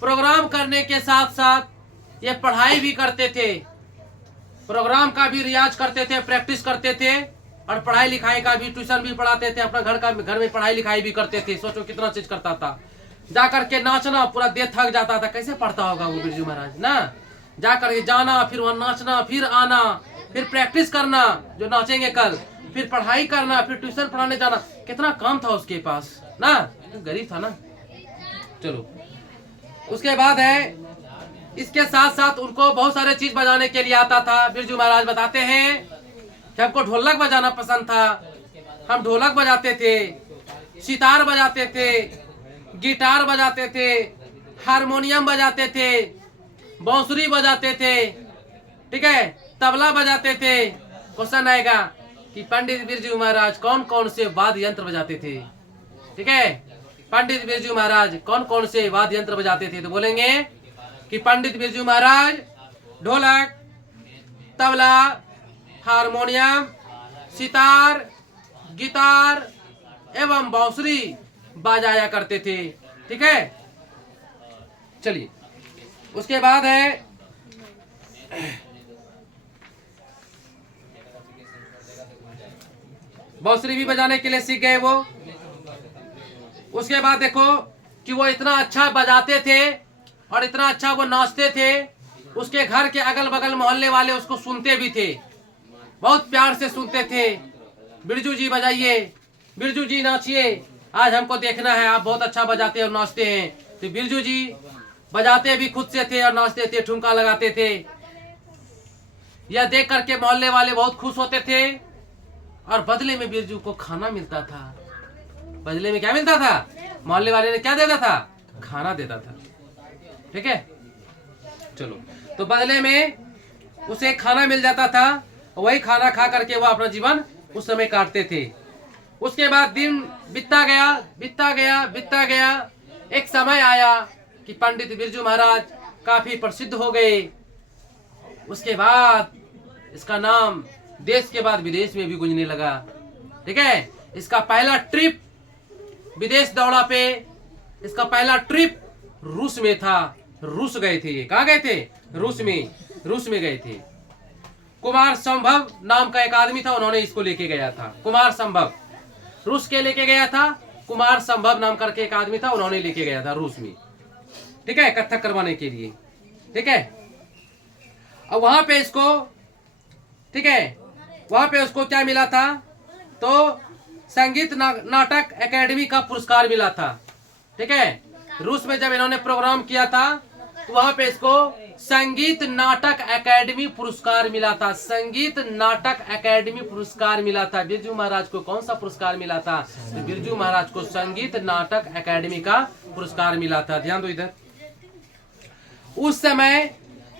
प्रोग्राम करने के साथ साथ ये पढ़ाई भी करते थे, प्रोग्राम का भी रियाज करते थे, प्रैक्टिस करते थे, और पढ़ाई लिखाई का भी, ट्यूशन भी पढ़ाते थे, अपना घर में पढ़ाई लिखाई भी करते थे। सोचो कितना चीज करता था। जाकर के नाचना, पूरा देह थक जाता था, कैसे पढ़ता होगा वो बिरजू महाराज ना। जाकर के जाना, फिर वहां नाचना, फिर आना, फिर प्रैक्टिस करना जो नाचेंगे कल, फिर पढ़ाई करना, फिर ट्यूशन पढ़ाने जाना, कितना काम था उसके पास ना, गरीब था ना। चलो, उसके बाद है, इसके साथ साथ उनको बहुत सारे चीज बजाने के लिए आता था। बिरजू महाराज बताते हैं कि हमको ढोलक बजाना पसंद था, हम ढोलक बजाते थे, सितार बजाते थे, गिटार बजाते थे, हारमोनियम बजाते थे, बांसुरी बजाते थे, ठीक है, तबला बजाते थे। क्वेश्चन आएगा कि पंडित बिरजू महाराज कौन कौन से वाद्य यंत्र बजाते थे? ठीक है, पंडित बिरजू महाराज कौन कौन से वाद्य यंत्र बजाते थे? तो बोलेंगे कि पंडित बिरजू महाराज ढोलक, तबला, हारमोनियम, सितार, गिटार एवं बांसुरी बजाया करते थे। ठीक है, चलिए उसके बाद है बांसुरी भी बजाने के लिए सीख गए वो। उसके बाद देखो कि वो इतना अच्छा बजाते थे और इतना अच्छा वो नाचते थे, उसके घर के अगल बगल मोहल्ले वाले उसको सुनते भी थे, बहुत प्यार से सुनते थे। बिरजू जी बजाइए, बिरजू जी नाचिए, आज हमको देखना है, आप बहुत अच्छा बजाते और नाचते हैं। तो बिरजू जी बजाते भी खुद से थे और नाचते थे, ठुमका लगाते थे। यह देख करके मोहल्ले वाले बहुत खुश होते थे और बदले में बिरजू को खाना मिलता था। बदले में क्या मिलता था? मोहल्ले वाले ने क्या देता था? खाना देता था। ठीक है, चलो, तो बदले में उसे खाना मिल जाता था, वही खाना खा करके वो अपना जीवन उस समय काटते थे। उसके बाद दिन बीतता गया, बीतता गया, बीतता गया। एक समय आया कि पंडित बिरजू महाराज काफी प्रसिद्ध हो गए। उसके बाद इसका नाम देश के बाद विदेश में भी गूंजने लगा। ठीक है, इसका पहला ट्रिप विदेश दौड़ा पे, इसका पहला ट्रिप रूस में था। रूस गए थे ये। कहाँ गए थे? रूस में गए थे। कुमार संभव नाम का एक आदमी था, उन्होंने इसको लेके गया था। कुमार संभव रूस के लेके गया था। कुमार संभव नाम करके एक आदमी था, उन्होंने लेके गया था रूस में। ठीक है, कथक करवाने के लिए। ठीक है, अब वहां पे इसको, ठीक है, वहां पे उसको क्या मिला था? तो संगीत नाटक एकेडमी का पुरस्कार मिला था। ठीक है, रूस में जब इन्होंने प्रोग्राम किया था तो वहां पे इसको संगीत नाटक एकेडमी पुरस्कार मिला था। संगीत नाटक एकेडमी पुरस्कार मिला था। बिरजू महाराज को कौन सा पुरस्कार मिला था? तो बिरजू महाराज को संगीत नाटक एकेडमी का पुरस्कार मिला था। ध्यान दो इधर। उस समय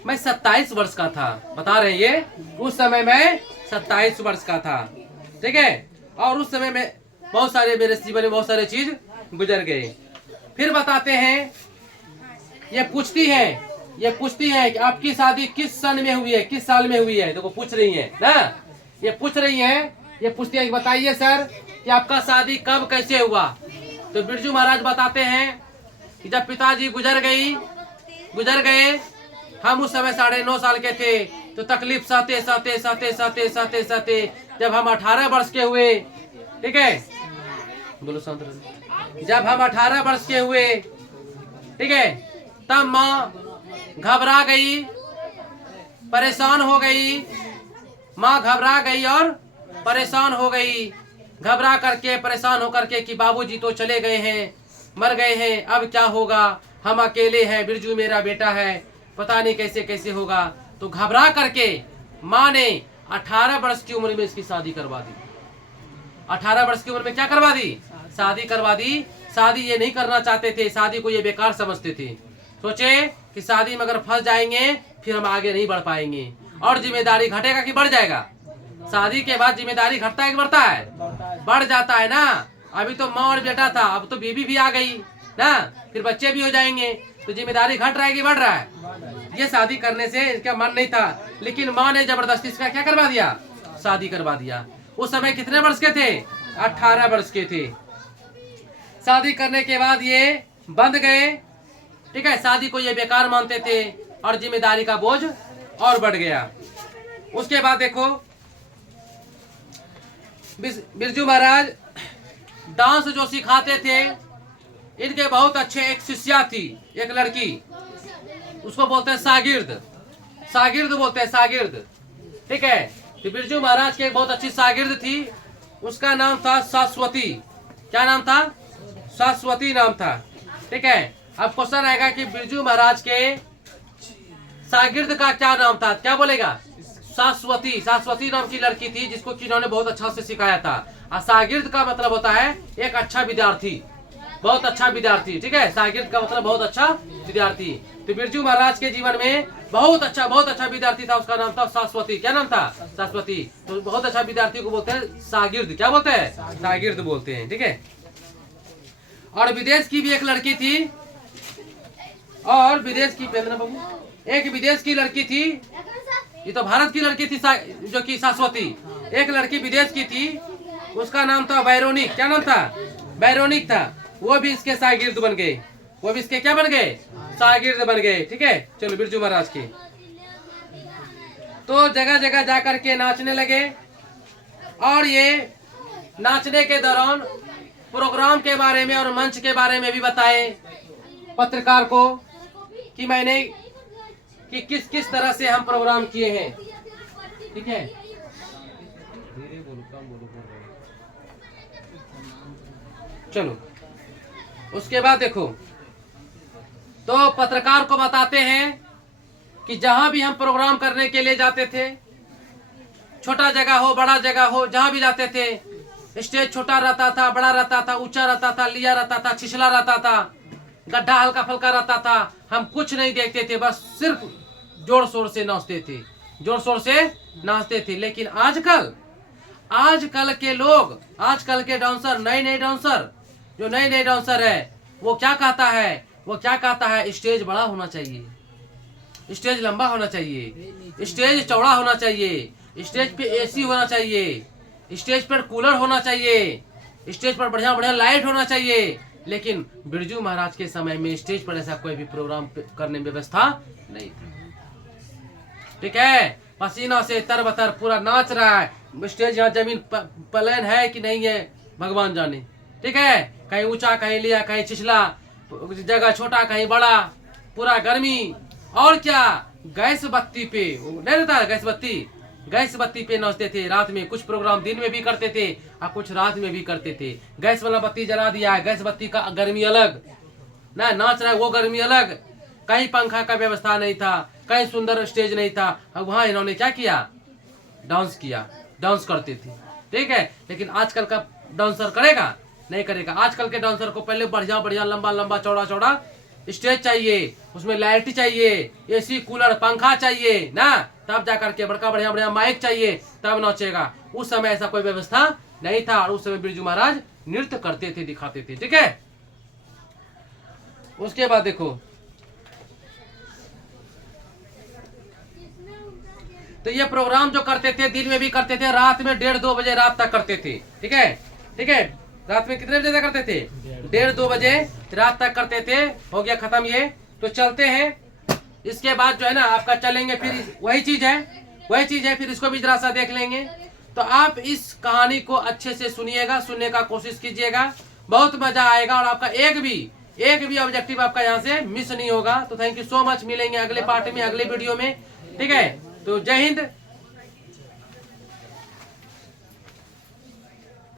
मैं 27 वर्ष का था, बता रहे ये, उस समय मैं 27 वर्ष का था। ठीक है, और उस समय में बहुत सारे मेरे जीवन में बहुत सारे चीज गुजर गए। फिर बताते हैं, ये पूछती है कि आपकी शादी किस सन में हुई है, किस साल में हुई है? देखो पूछ रही है ना, ये पूछ रही है, ये पूछती है कि बताइए सर कि आपका शादी कब कैसे हुआ? तो बिरजू महाराज बताते हैं कि जब पिताजी गुजर गए, हम उस समय 9.5 साल के थे। तो तकलीफ सहते जब हम 18 वर्ष के हुए, ठीक है, बोलो शांत रहो, जब हम 18 वर्ष के हुए, ठीक है, तब माँ घबरा गई, परेशान हो गई। माँ घबरा गई और परेशान हो गई, घबरा करके परेशान होकर के कि बाबूजी तो चले गए हैं, मर गए हैं, अब क्या होगा? हम अकेले हैं, बिरजू मेरा बेटा है, पता नहीं कैसे कैसे होगा। तो घबरा करके माँ ने 18 वर्ष की उम्र में इसकी शादी करवा दी। 18 वर्ष की उम्र में क्या करवा दी? शादी करवा दी। शादी ये नहीं करना चाहते थे, शादी को ये बेकार समझते थे। सोचे कि शादी में अगर फंस जाएंगे फिर हम आगे नहीं बढ़ पाएंगे और जिम्मेदारी घटेगा कि बढ़ जाएगा? शादी के बाद जिम्मेदारी घटता है कि बढ़ता है? बढ़ जाता है ना। अभी तो माँ और बेटा था, अब तो बीबी भी आ गई ना, फिर बच्चे भी हो जाएंगे, तो जिम्मेदारी घट रहा है कि बढ़ रहा है? ये शादी करने से इसका मन नहीं था, लेकिन माँ ने जबरदस्ती इसका क्या करवा दिया? शादी करवा दिया। उस समय कितने वर्ष के थे? 18 वर्ष के थे। शादी करने के बाद ये बंध गए। ठीक है, शादी को ये बेकार मानते थे और जिम्मेदारी का बोझ और बढ़ गया। उसके बाद देखो, बिरजू महाराज डांस जो सिखाते थे, इनके बहुत अच्छे एक शिष्या थी, एक लड़की, उसको बोलते हैं सागिर्द बोलते हैं, सागिर्द। ठीक है, तो बिरजू महाराज की एक बहुत अच्छी सागिर्द थी, उसका नाम था शाश्वती। क्या नाम था? शाश्वती नाम था। ठीक है, अब क्वेश्चन आएगा कि बिरजू महाराज के शागिर्द का क्या नाम था? क्या बोलेगा? शाश्वती नाम की लड़की थी जिसको इन्होंने बहुत अच्छा से सिखाया था। और शागिर्द का मतलब होता है एक अच्छा विद्यार्थी, बहुत अच्छा विद्यार्थी। ठीक है, शागिर्द का मतलब बहुत अच्छा विद्यार्थी। तो बिरजू महाराज के जीवन में बहुत अच्छा विद्यार्थी था, उसका नाम था शाश्वती। क्या नाम था? शाश्वती। तो बहुत अच्छा विद्यार्थी को बोलते हैं शागिर्द। क्या बोलते हैं? शागिर्द बोलते हैं। ठीक है, और विदेश की भी एक लड़की थी, और विदेश की एक विदेश की लड़की थी, ये तो भारत की लड़की थी जो कि शाश्वती, एक लड़की विदेश की थी, उसका नाम था बैरोनिक। क्या नाम था? बैरोनिक था। वो भी इसके शागिर्द बन गए, वो भी इसके क्या बन गए? शागिर्द बन गए। ठीक है, चलो बिरजू महाराज के तो जगह जगह जाकर के नाचने लगे, और ये नाचने के दौरान प्रोग्राम के बारे में और मंच के बारे में भी बताए पत्रकार को कि मैंने कि किस किस तरह से हम प्रोग्राम किए हैं। ठीक है, चलो उसके बाद देखो, तो पत्रकार को बताते हैं कि जहां भी हम प्रोग्राम करने के लिए जाते थे, छोटा जगह हो बड़ा जगह हो, जहां भी जाते थे, स्टेज छोटा रहता था, बड़ा रहता था, ऊंचा रहता था, लिया रहता था, छिछला रहता था, गड्ढा हल्का फुल्का रहता था, हम कुछ नहीं देखते थे, बस सिर्फ जोर शोर से नाचते थे, जोर शोर से नाचते थे। लेकिन आजकल के लोग, आजकल के डांसर, नए डांसर, जो नए डांसर है, वो क्या कहता है, स्टेज बड़ा होना चाहिए, स्टेज लंबा होना चाहिए, स्टेज चौड़ा होना चाहिए, स्टेज पे एसी होना चाहिए, स्टेज पर कूलर होना चाहिए, स्टेज पर बढ़िया बढ़िया लाइट होना चाहिए। लेकिन बिरजू महाराज के समय में स्टेज पर ऐसा कोई भी प्रोग्राम करने में व्यवस्था नहीं थी। ठीक है, पसीना से तरबतर पूरा नाच रहा है, स्टेज यहाँ जमीन प्लेन है कि नहीं है भगवान जाने। ठीक है, कहीं ऊंचा, कहीं लिया, कहीं छिछला, जगह छोटा, कहीं बड़ा, पूरा गर्मी। और क्या, गैस बत्ती पे नहीं रहता है, गैस बत्ती पे नाचते थे। रात में कुछ प्रोग्राम दिन में भी करते थे और कुछ रात में भी करते थे। गैस वाला बत्ती जला दिया है, गैस बत्ती का गर्मी अलग ना, नाच रहा है वो गर्मी अलग। कहीं पंखा का व्यवस्था नहीं था, कहीं सुंदर स्टेज नहीं था, अब वहां इन्होंने क्या किया, डांस किया, डांस करते थे। ठीक है, लेकिन आजकल का डांसर करेगा? नहीं करेगा। आजकल के डांसर को पहले बढ़िया बढ़िया लंबा लंबा चौड़ा चौड़ा स्टेज चाहिए, उसमें लाइट चाहिए, एसी कूलर पंखा चाहिए ना, तब जाकर के बड़का बढ़िया बढ़िया माइक चाहिए, तब नाचेगा। उस समय ऐसा कोई व्यवस्था नहीं था, और उस समय बिरजू महाराज नृत्य करते थे, दिखाते थे। ठीक है, उसके बाद देखो, तो ये प्रोग्राम जो करते थे दिन में भी करते थे, रात में 1:30-2 बजे रात तक करते थे। ठीक है, ठीक है, रात में कितने बजे तक करते थे? 1:30-2 बजे रात तक करते थे। हो गया खत्म ये। तो चलते हैं, इसके बाद जो है ना आपका चलेंगे, फिर वही चीज है, फिर इसको भी जरा सा देख लेंगे। तो आप इस कहानी को अच्छे से सुनिएगा, सुनने का कोशिश कीजिएगा, बहुत मजा आएगा, और आपका एक भी ऑब्जेक्टिव आपका यहाँ से मिस नहीं होगा। तो थैंक यू सो मच, मिलेंगे अगले पार्ट में, अगले वीडियो में। ठीक है, तो जय हिंद,